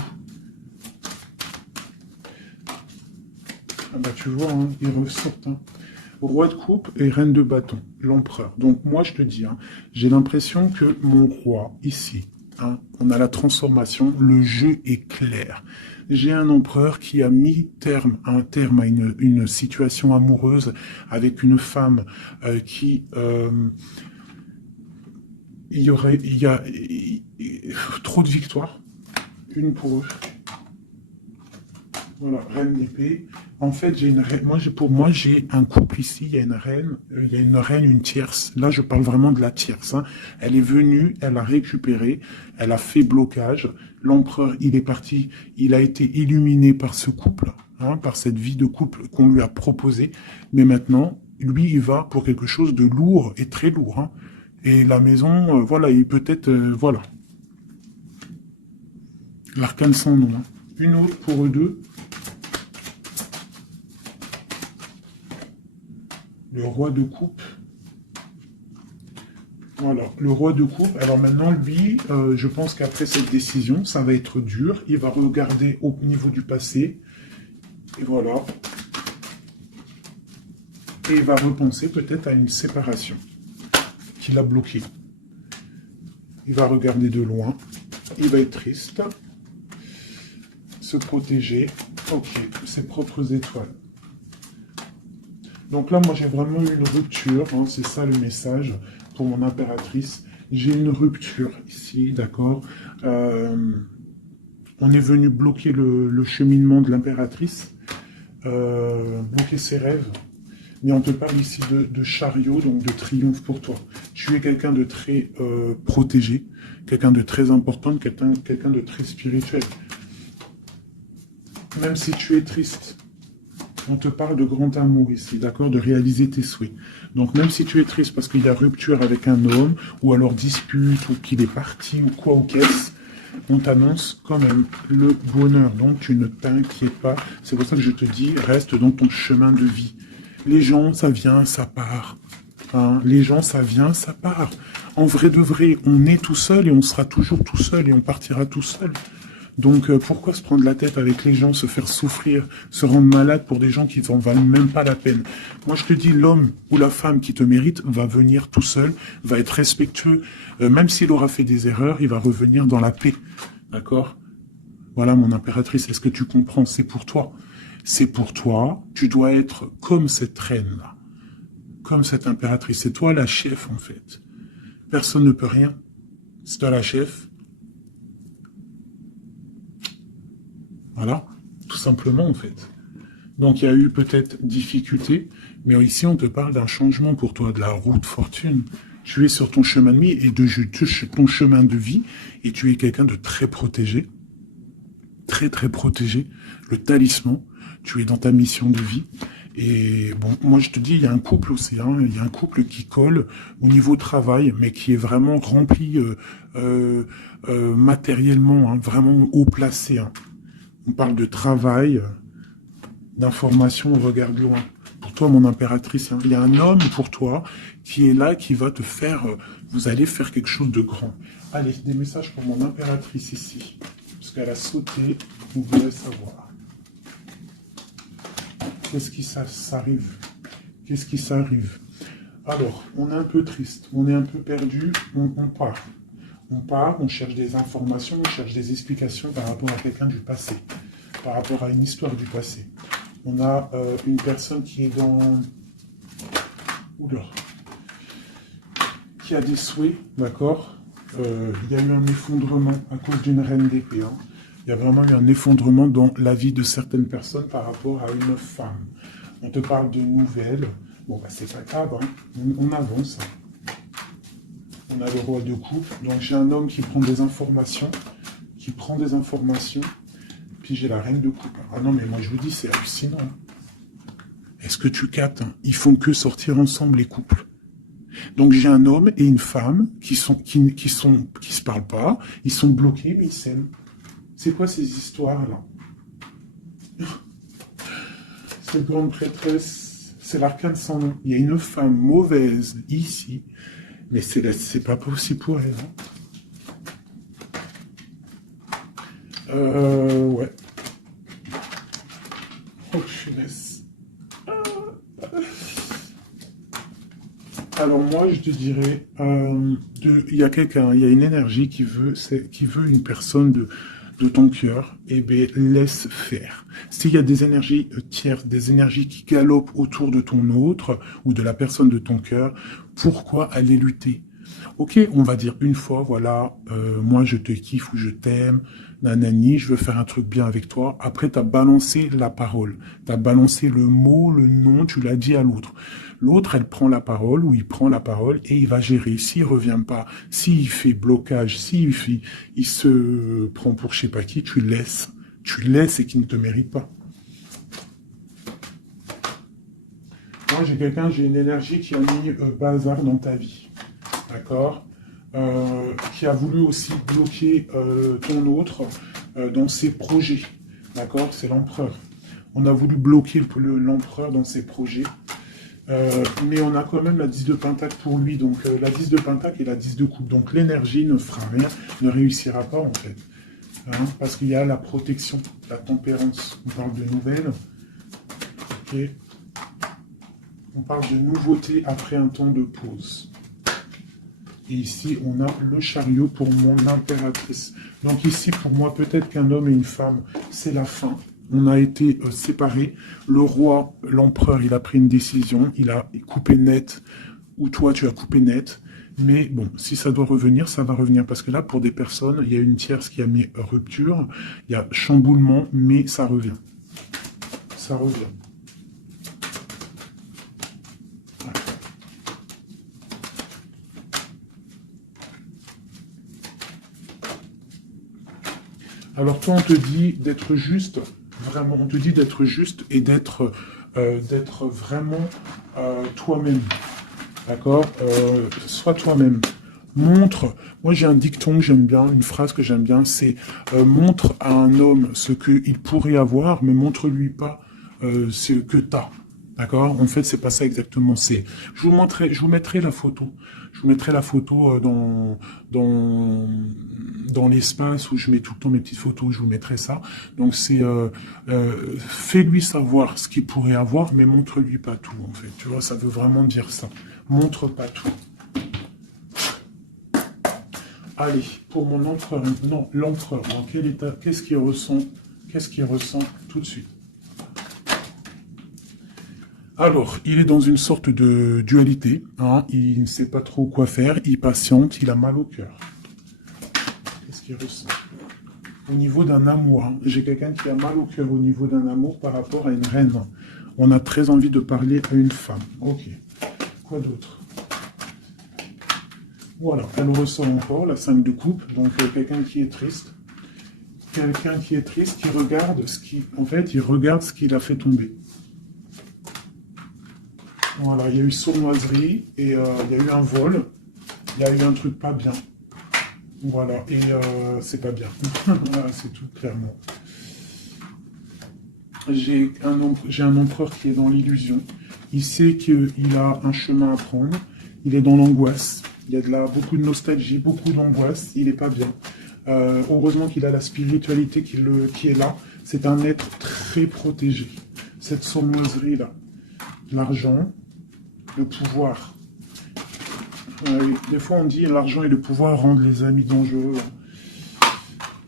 Ah bah tu vois, hein, ils ressortent. Hein. Roi de coupe et reine de bâton, l'empereur. Donc moi je te dis, hein, j'ai l'impression que mon roi, ici, hein, on a la transformation, le jeu est clair. J'ai un empereur qui a mis un terme à une situation amoureuse avec une femme qui... il y a trop de victoires, une pour eux. Voilà, reine d'épée. En fait, j'ai une reine. Pour moi, j'ai un couple ici. Il y a une reine, une tierce. Là, je parle vraiment de la tierce. Hein. Elle est venue, elle a récupéré, elle a fait blocage. L'empereur, il est parti. Il a été illuminé par ce couple, hein, par cette vie de couple qu'on lui a proposée. Mais maintenant, lui, il va pour quelque chose de lourd et très lourd. Hein. Et la maison, voilà, il peut-être, voilà. L'arcane sans nom. Hein. Une autre pour eux deux. Le roi de coupe. Voilà, le roi de coupe. Alors maintenant, lui, je pense qu'après cette décision, ça va être dur. Il va regarder au niveau du passé. Et voilà. Et il va repenser peut-être à une séparation qui l'a bloqué. Il va regarder de loin. Il va être triste. Se protéger. Ok, ses propres étoiles. Donc là, moi, j'ai vraiment eu une rupture. Hein, c'est ça le message pour mon impératrice. J'ai une rupture ici, d'accord. On est venu bloquer le cheminement de l'impératrice, bloquer ses rêves. Mais on te parle ici de chariot, donc de triomphe pour toi. Tu es quelqu'un de très protégé, quelqu'un de très important, quelqu'un de très spirituel. Même si tu es triste, on te parle de grand amour ici, d'accord, de réaliser tes souhaits. Donc même si tu es triste parce qu'il y a rupture avec un homme, ou alors dispute, ou qu'il est parti, ou quoi ou qu'est-ce, on t'annonce quand même le bonheur. Donc tu ne t'inquiètes pas. C'est pour ça que je te dis, reste dans ton chemin de vie. Les gens, ça vient, ça part. Hein, les gens, ça vient, ça part. En vrai de vrai, on est tout seul et on sera toujours tout seul et on partira tout seul. Donc pourquoi se prendre la tête avec les gens, se faire souffrir, se rendre malade pour des gens qui n'en valent même pas la peine? Moi je te dis, l'homme ou la femme qui te mérite va venir tout seul, va être respectueux, même s'il aura fait des erreurs, il va revenir dans la paix. D'accord? Voilà mon impératrice, est-ce que tu comprends? C'est pour toi. C'est pour toi, tu dois être comme cette reine-là, comme cette impératrice. C'est toi la chef en fait. Personne ne peut rien. C'est toi la chef. Voilà, tout simplement en fait. Donc il y a eu peut-être difficulté, mais ici on te parle d'un changement pour toi, de la roue de fortune. Tu es sur ton chemin de vie et ton chemin de vie, et tu es quelqu'un de très protégé, très très protégé. Le talisman, tu es dans ta mission de vie. Et bon, moi je te dis, il y a un couple aussi, hein, il y a un couple qui colle au niveau travail, mais qui est vraiment rempli matériellement, hein, vraiment haut placé. Hein. On parle de travail, d'information, on regarde loin. Pour toi, mon impératrice, hein, il y a un homme pour toi qui est là, qui va te faire... vous allez faire quelque chose de grand. Allez, des messages pour mon impératrice ici. Parce qu'elle a sauté, vous voulez savoir. Qu'est-ce qui s'arrive? Qu'est-ce qui s'arrive? Alors, on est un peu triste, on est un peu perdu, on part. On part, on cherche des informations, on cherche des explications par rapport à quelqu'un du passé, par rapport à une histoire du passé. On a une personne qui est dans... Oula. Qui a des souhaits, d'accord. Il y a eu un effondrement à cause d'une reine d'épée. Hein. Il y a vraiment eu un effondrement dans la vie de certaines personnes par rapport à une femme. On te parle de nouvelles. Bon, bah, c'est pas grave, hein. On avance. On a le roi de coupe. Donc j'ai un homme qui prend des informations, puis j'ai la reine de coupe. Ah non, mais moi je vous dis, c'est hallucinant. Est-ce que tu captes? Ils font que sortir ensemble, les couples. Donc j'ai un homme et une femme qui se parlent pas, ils sont bloqués, mais ils s'aiment. C'est quoi ces histoires-là? Cette grande prêtresse, c'est l'arcane sans nom. Il y a une femme mauvaise ici, mais c'est pas possible pour elle. Hein. Ouais. Oh, punaise. Alors moi, je te dirais, il y a quelqu'un, il y a une énergie qui veut une personne de ton cœur, eh bien, laisse faire. S'il y a des énergies tierces, des énergies qui galopent autour de ton autre, ou de la personne de ton cœur, pourquoi aller lutter? Ok, on va dire une fois, voilà, moi je te kiffe ou je t'aime, nanani, je veux faire un truc bien avec toi. Après, tu as balancé la parole, tu as balancé le mot, le nom, tu l'as dit à l'autre. L'autre, elle prend la parole ou il prend la parole et il va gérer. S'il revient pas, s'il fait blocage, il se prend pour je sais pas qui, tu laisses. Tu laisses et qu'il ne te mérite pas. Moi, j'ai une énergie qui a mis bazar dans ta vie. D'accord, qui a voulu aussi bloquer ton autre dans ses projets. D'accord, c'est l'empereur. On a voulu bloquer l'empereur dans ses projets. Mais on a quand même la 10 de pentacle pour lui. Donc la 10 de pentacle et la 10 de coupe. Donc l'énergie ne fera rien, ne réussira pas en fait. Hein, parce qu'il y a la protection, la tempérance. On parle de nouvelles. Ok. On parle de nouveauté après un temps de pause. Et ici, on a le chariot pour mon impératrice. Donc ici, pour moi, peut-être qu'un homme et une femme, c'est la fin. On a été séparés. Le roi, l'empereur, il a pris une décision. Il a coupé net, ou toi, tu as coupé net. Mais bon, si ça doit revenir, ça va revenir. Parce que là, pour des personnes, il y a une tierce qui a mis rupture, il y a chamboulement, mais ça revient. Ça revient. Alors toi, on te dit d'être juste, vraiment, on te dit d'être juste et d'être vraiment toi-même. D'accord. Sois toi-même. Montre, moi j'ai un dicton que j'aime bien, une phrase que j'aime bien, c'est montre à un homme ce qu'il pourrait avoir, mais montre-lui pas ce que t'as. D'accord. En fait, c'est pas ça exactement. Je vous mettrai la photo. Je vous mettrai la photo dans, dans l'espace où je mets tout le temps mes petites photos. Je vous mettrai ça. Donc c'est fais-lui savoir ce qu'il pourrait avoir, mais montre-lui pas tout. En fait, tu vois, ça veut vraiment dire ça. Montre pas tout. Allez, pour mon empereur, non, l'empereur, dans quel état, qu'est-ce qu'il ressent tout de suite? Alors, il est dans une sorte de dualité, hein, il ne sait pas trop quoi faire, il patiente, il a mal au cœur. Qu'est-ce qu'il ressent? Au niveau d'un amour, hein, j'ai quelqu'un qui a mal au cœur au niveau d'un amour par rapport à une reine. On a très envie de parler à une femme. Ok. Quoi d'autre? Voilà, elle ressort encore la 5 de coupe, donc quelqu'un qui est triste. Quelqu'un qui est triste, qui regarde ce qui... En fait, il regarde ce qu'il a fait tomber. Voilà, il y a eu sournoiserie, et il y a eu un vol, il y a eu un truc pas bien. Voilà, et c'est pas bien. Voilà, c'est tout, clairement. J'ai un empereur qui est dans l'illusion. Il sait qu'il a un chemin à prendre. Il est dans l'angoisse. Il y a beaucoup de nostalgie, beaucoup d'angoisse. Il n'est pas bien. Heureusement qu'il a la spiritualité qui est là. C'est un être très protégé. Cette sournoiserie-là. L'argent, le pouvoir. Des fois, on dit l'argent et le pouvoir rendent les amis dangereux.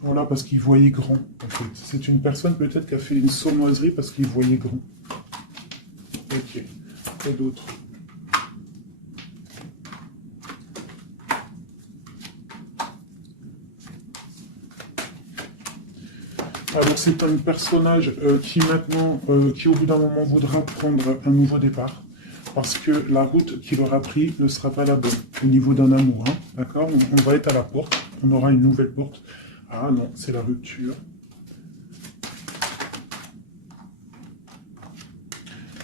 Voilà, parce qu'il voyait grand, en fait. C'est une personne peut-être qui a fait une sournoiserie parce qu'il voyait grand. Ok. Et d'autres. Alors c'est un personnage qui maintenant, qui au bout d'un moment voudra prendre un nouveau départ. Parce que la route qu'il aura pris ne sera pas la bonne au niveau d'un amour. Hein, d'accord, on va être à la porte, on aura une nouvelle porte. Ah non, c'est la rupture.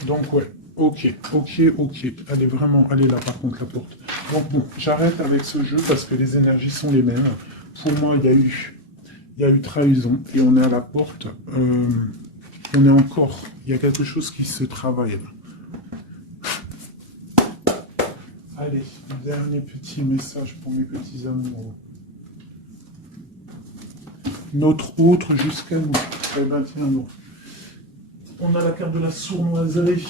Donc ouais, ok. Elle est vraiment, elle est là par contre la porte. Donc bon, j'arrête avec ce jeu parce que les énergies sont les mêmes. Pour moi, il y a eu trahison et on est à la porte. On est encore, il y a quelque chose qui se travaille là. Allez, dernier petit message pour mes petits amoureux. Notre autre jusqu'à nous. Eh ben tiens, non. On a la carte de la sournoiserie.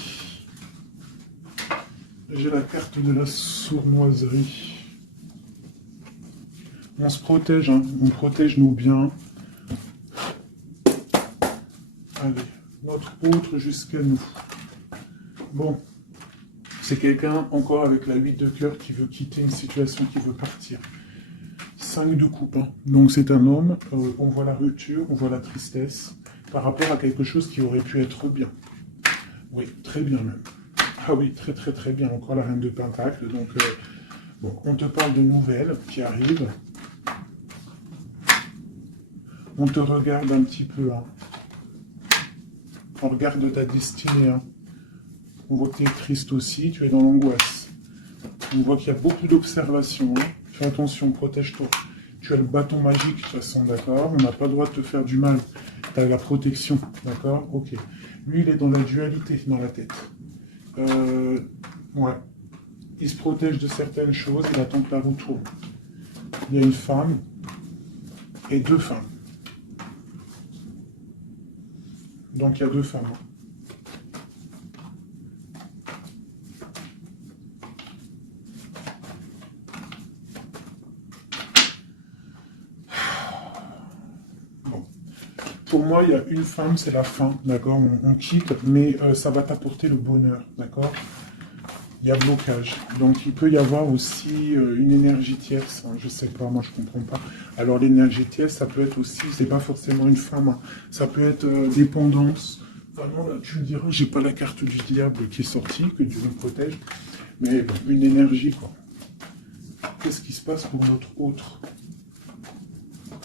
J'ai la carte de la sournoiserie. On se protège, hein. On protège nos biens. Allez, notre autre jusqu'à nous. Bon, c'est quelqu'un encore avec la 8 de cœur qui veut quitter une situation, qui veut partir. 5 de coupe, hein. Donc c'est un homme, on voit la rupture, on voit la tristesse, par rapport à quelque chose qui aurait pu être bien. Oui, très bien même. Ah oui, très bien, encore la reine de Pentacle, donc bon, on te parle de nouvelles qui arrivent. On te regarde un petit peu, hein. On regarde ta destinée, hein. On voit que tu es triste aussi, tu es dans l'angoisse. On voit qu'il y a beaucoup d'observations, hein. Fais attention, protège-toi. Tu as le bâton magique, de toute façon, d'accord? On n'a pas le droit de te faire du mal. Tu as la protection, d'accord? Ok. Lui, il est dans la dualité, dans la tête. Ouais. Il se protège de certaines choses, il attend que la roue tourne. Il y a une femme et 2 femmes. Donc il y a 2 femmes. Bon. Pour moi, il y a une femme, c'est la fin, d'accord? On quitte, mais ça va t'apporter le bonheur, d'accord? Il y a blocage. Donc, il peut y avoir aussi une énergie tierce. Hein, je sais pas, moi, je comprends pas. Alors, l'énergie tierce, ça peut être aussi, c'est pas forcément une femme. Hein, ça peut être dépendance. Vraiment, là, tu me diras, j'ai pas la carte du diable qui est sortie, que Dieu nous protège. Mais bon, une énergie, quoi. Qu'est-ce qui se passe pour notre autre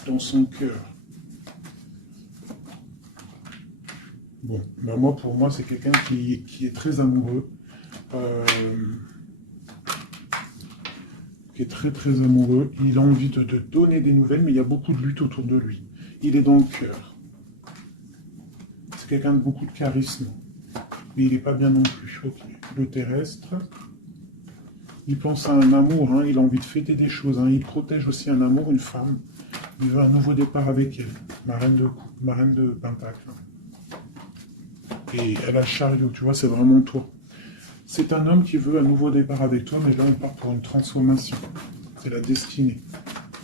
dans son cœur? Bon, ben moi, pour moi, c'est quelqu'un qui est très amoureux. Qui est très très amoureux. Il a envie de donner des nouvelles, mais il y a beaucoup de lutte autour de lui. Il est dans le cœur. C'est quelqu'un de beaucoup de charisme. Mais il n'est pas bien non plus. Ok. Le terrestre. Il pense à un amour, hein. Il a envie de fêter des choses. Hein. Il protège aussi un amour, une femme. Il veut un nouveau départ avec elle. Ma reine de Pentacle. Et elle a le chariot, tu vois, c'est vraiment toi. C'est un homme qui veut un nouveau départ avec toi, mais là on part pour une transformation. C'est la destinée.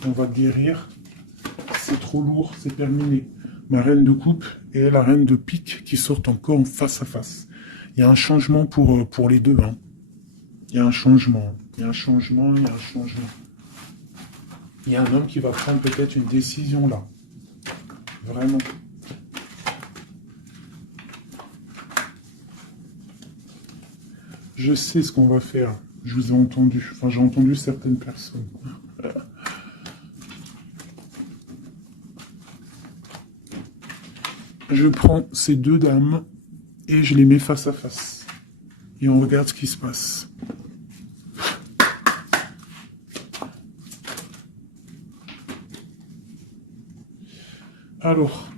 On va guérir. C'est trop lourd, c'est terminé. Ma reine de coupe et la reine de pique qui sortent encore en face à face. Il y a un changement pour les deux. Hein. Il y a un changement. Il y a un changement, il y a un changement. Il y a un homme qui va prendre peut-être une décision là. Vraiment. Je sais ce qu'on va faire. Je vous ai entendu. Enfin, j'ai entendu certaines personnes. Je prends ces deux dames et je les mets face à face. Et on regarde ce qui se passe. Alors,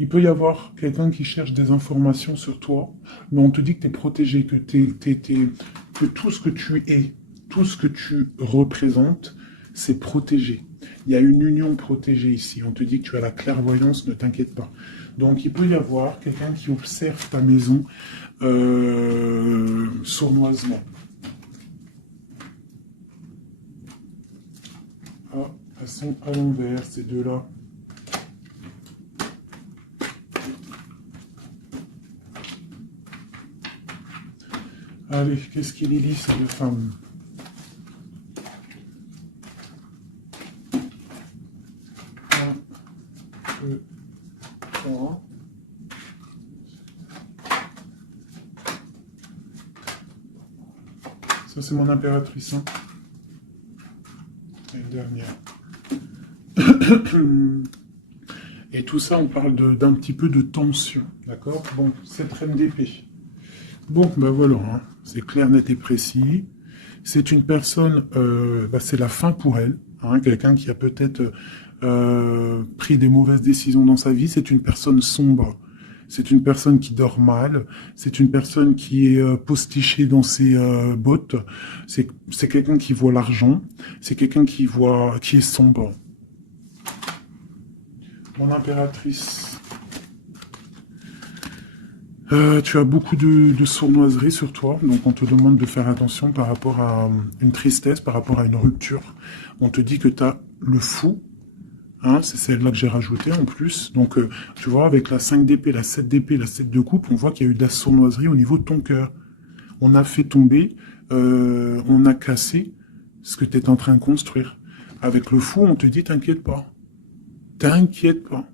il peut y avoir quelqu'un qui cherche des informations sur toi, mais on te dit que tu es protégé, que tout ce que tu es, tout ce que tu représentes, c'est protégé. Il y a une union protégée ici. On te dit que tu as la clairvoyance, ne t'inquiète pas. Donc il peut y avoir quelqu'un qui observe ta maison sournoisement. Ah, elles sont à l'envers, ces deux-là. Allez, qu'est-ce qu'il est lisse, ces deux femmes? Un, deux, trois. Ça, c'est mon impératrice. Hein. Et une dernière. Et tout ça, on parle d'un petit peu de tension. D'accord? Bon, cette reine d'épée. Bon, ben voilà, hein. C'est clair, net et précis. C'est une personne, c'est la fin pour elle. Hein, quelqu'un qui a peut-être pris des mauvaises décisions dans sa vie. C'est une personne sombre. C'est une personne qui dort mal. C'est une personne qui est postichée dans ses bottes. C'est quelqu'un qui voit l'argent. C'est quelqu'un qui est sombre. Mon impératrice. Tu as beaucoup de sournoiserie sur toi, donc on te demande de faire attention par rapport à une tristesse, par rapport à une rupture. On te dit que tu as le fou, hein, c'est celle-là que j'ai rajoutée en plus. Donc, tu vois, avec la 5 d'épée, la 7 d'épée, la 7 de coupe, on voit qu'il y a eu de la sournoiserie au niveau de ton cœur. On a fait tomber, on a cassé ce que tu es en train de construire. Avec le fou, on te dit, t'inquiète pas. T'inquiète pas.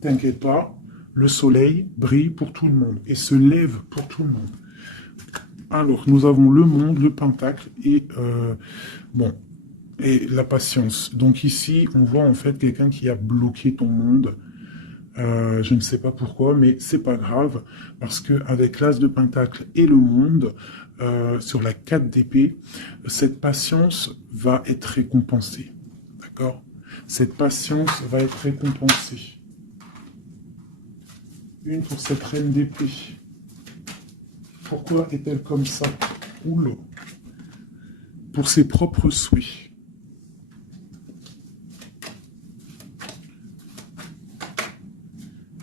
T'inquiète pas, le soleil brille pour tout le monde et se lève pour tout le monde. Alors, nous avons le monde, le pentacle et et la patience. Donc ici, on voit en fait quelqu'un qui a bloqué ton monde. Je ne sais pas pourquoi, mais c'est pas grave parce que avec l'as de pentacle et le monde sur la 4 d'épée, cette patience va être récompensée. D'accord? Cette patience va être récompensée. Une pour cette reine d'épée. Pourquoi est-elle comme ça? Oula. Pour ses propres souhaits.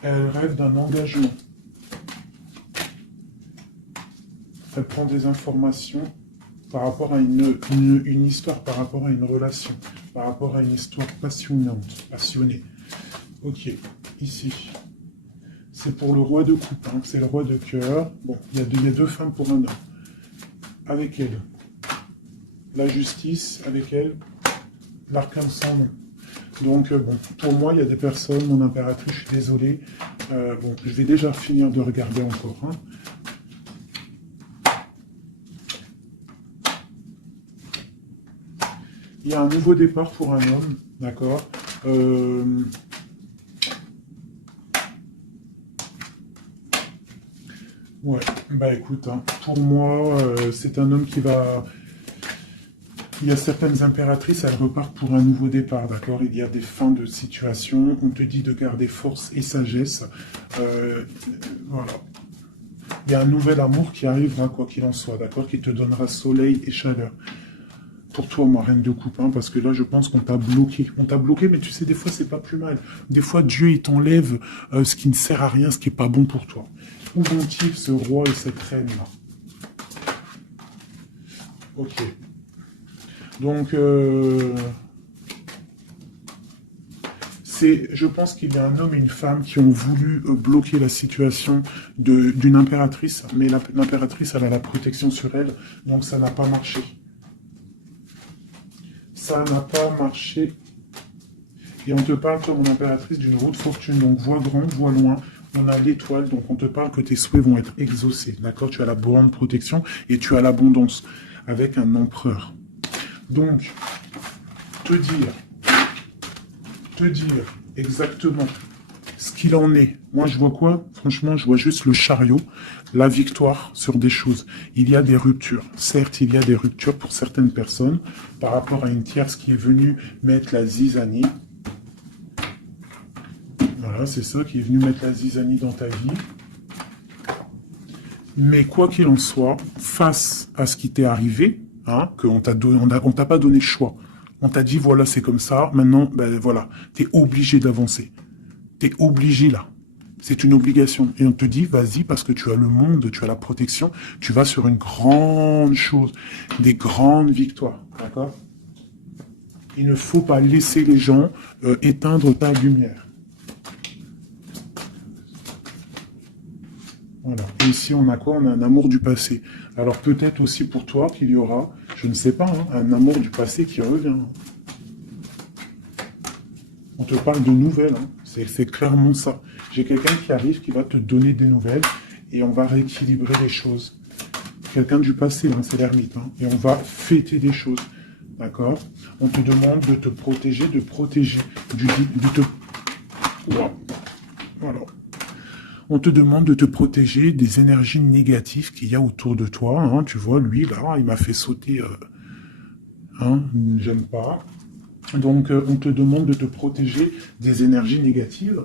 Elle rêve d'un engagement. Elle prend des informations par rapport à une histoire, par rapport à une relation, par rapport à une histoire passionnante, passionnée. Ok. ici. C'est pour le roi de coupe, hein. C'est le roi de cœur. Bon, il y a deux femmes pour un homme. Avec elle, la justice, avec elle, l'arcane sans nom. Donc, bon, pour moi, il y a des personnes, mon impératrice, je suis désolé. Bon, je vais déjà finir de regarder encore. Hein. Il y a un nouveau départ pour un homme, d'accord. Ouais, bah écoute, hein, pour moi, c'est un homme qui va... Il y a certaines impératrices, elles repartent pour un nouveau départ, d'accord? Il y a des fins de situation, on te dit de garder force et sagesse. Voilà. Il y a un nouvel amour qui arrivera, quoi qu'il en soit, d'accord? Qui te donnera soleil et chaleur. Pour toi, ma reine de coupe, hein, parce que là, je pense qu'on t'a bloqué. On t'a bloqué, mais tu sais, des fois, c'est pas plus mal. Des fois, Dieu, il t'enlève ce qui ne sert à rien, ce qui est pas bon pour toi. Où vont-ils, ce roi et cette reine-là? Ok. Donc, je pense qu'il y a un homme et une femme qui ont voulu bloquer la situation d'une impératrice, mais l'impératrice, elle a la protection sur elle, donc ça n'a pas marché. Ça n'a pas marché. Et on te parle, toi, mon impératrice, d'une roue de fortune, donc vois grand, vois loin. On a l'étoile, donc on te parle que tes souhaits vont être exaucés, d'accord? Tu as la grande protection et tu as l'abondance, avec un empereur. Donc, te dire exactement ce qu'il en est. Moi, je vois quoi? Franchement, je vois juste le chariot, la victoire sur des choses. Il y a des ruptures. Certes, il y a des ruptures pour certaines personnes par rapport à une tierce qui est venue mettre la zizanie. Voilà, c'est ça, qui est venu mettre la zizanie dans ta vie. Mais quoi qu'il en soit, face à ce qui t'est arrivé, hein, qu'on t'a pas donné le choix. On t'a dit, voilà, c'est comme ça. Maintenant, ben voilà, t'es obligé d'avancer. T'es obligé là. C'est une obligation. Et on te dit, vas-y, parce que tu as le monde, tu as la protection, tu vas sur une grande chose, des grandes victoires. D'accord? Il ne faut pas laisser les gens éteindre ta lumière. Voilà. Et ici, on a quoi? On a un amour du passé. Alors peut-être aussi pour toi qu'il y aura, je ne sais pas, hein, un amour du passé qui revient. On te parle de nouvelles, hein. C'est clairement ça. J'ai quelqu'un qui arrive, qui va te donner des nouvelles, et on va rééquilibrer les choses. Quelqu'un du passé, hein, c'est l'ermite, hein, et on va fêter des choses. D'accord? On te demande de te protéger, Voilà. On te demande de te protéger des énergies négatives qu'il y a autour de toi. Hein. Tu vois, lui, là, il m'a fait sauter. Hein, j'aime pas. Donc, on te demande de te protéger des énergies négatives.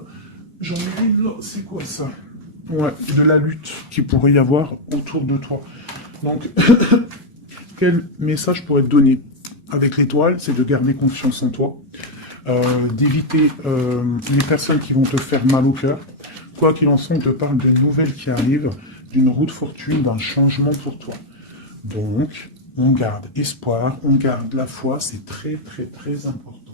J'en ai une là, c'est quoi ça? Ouais, de la lutte qu'il pourrait y avoir autour de toi. Donc, quel message pourrait te donner avec l'étoile? C'est de garder confiance en toi, d'éviter les personnes qui vont te faire mal au cœur. Quoi qu'il en soit, on te parle de nouvelles qui arrivent, d'une roue de fortune, d'un changement pour toi. Donc, on garde espoir, on garde la foi, c'est très, très, très important.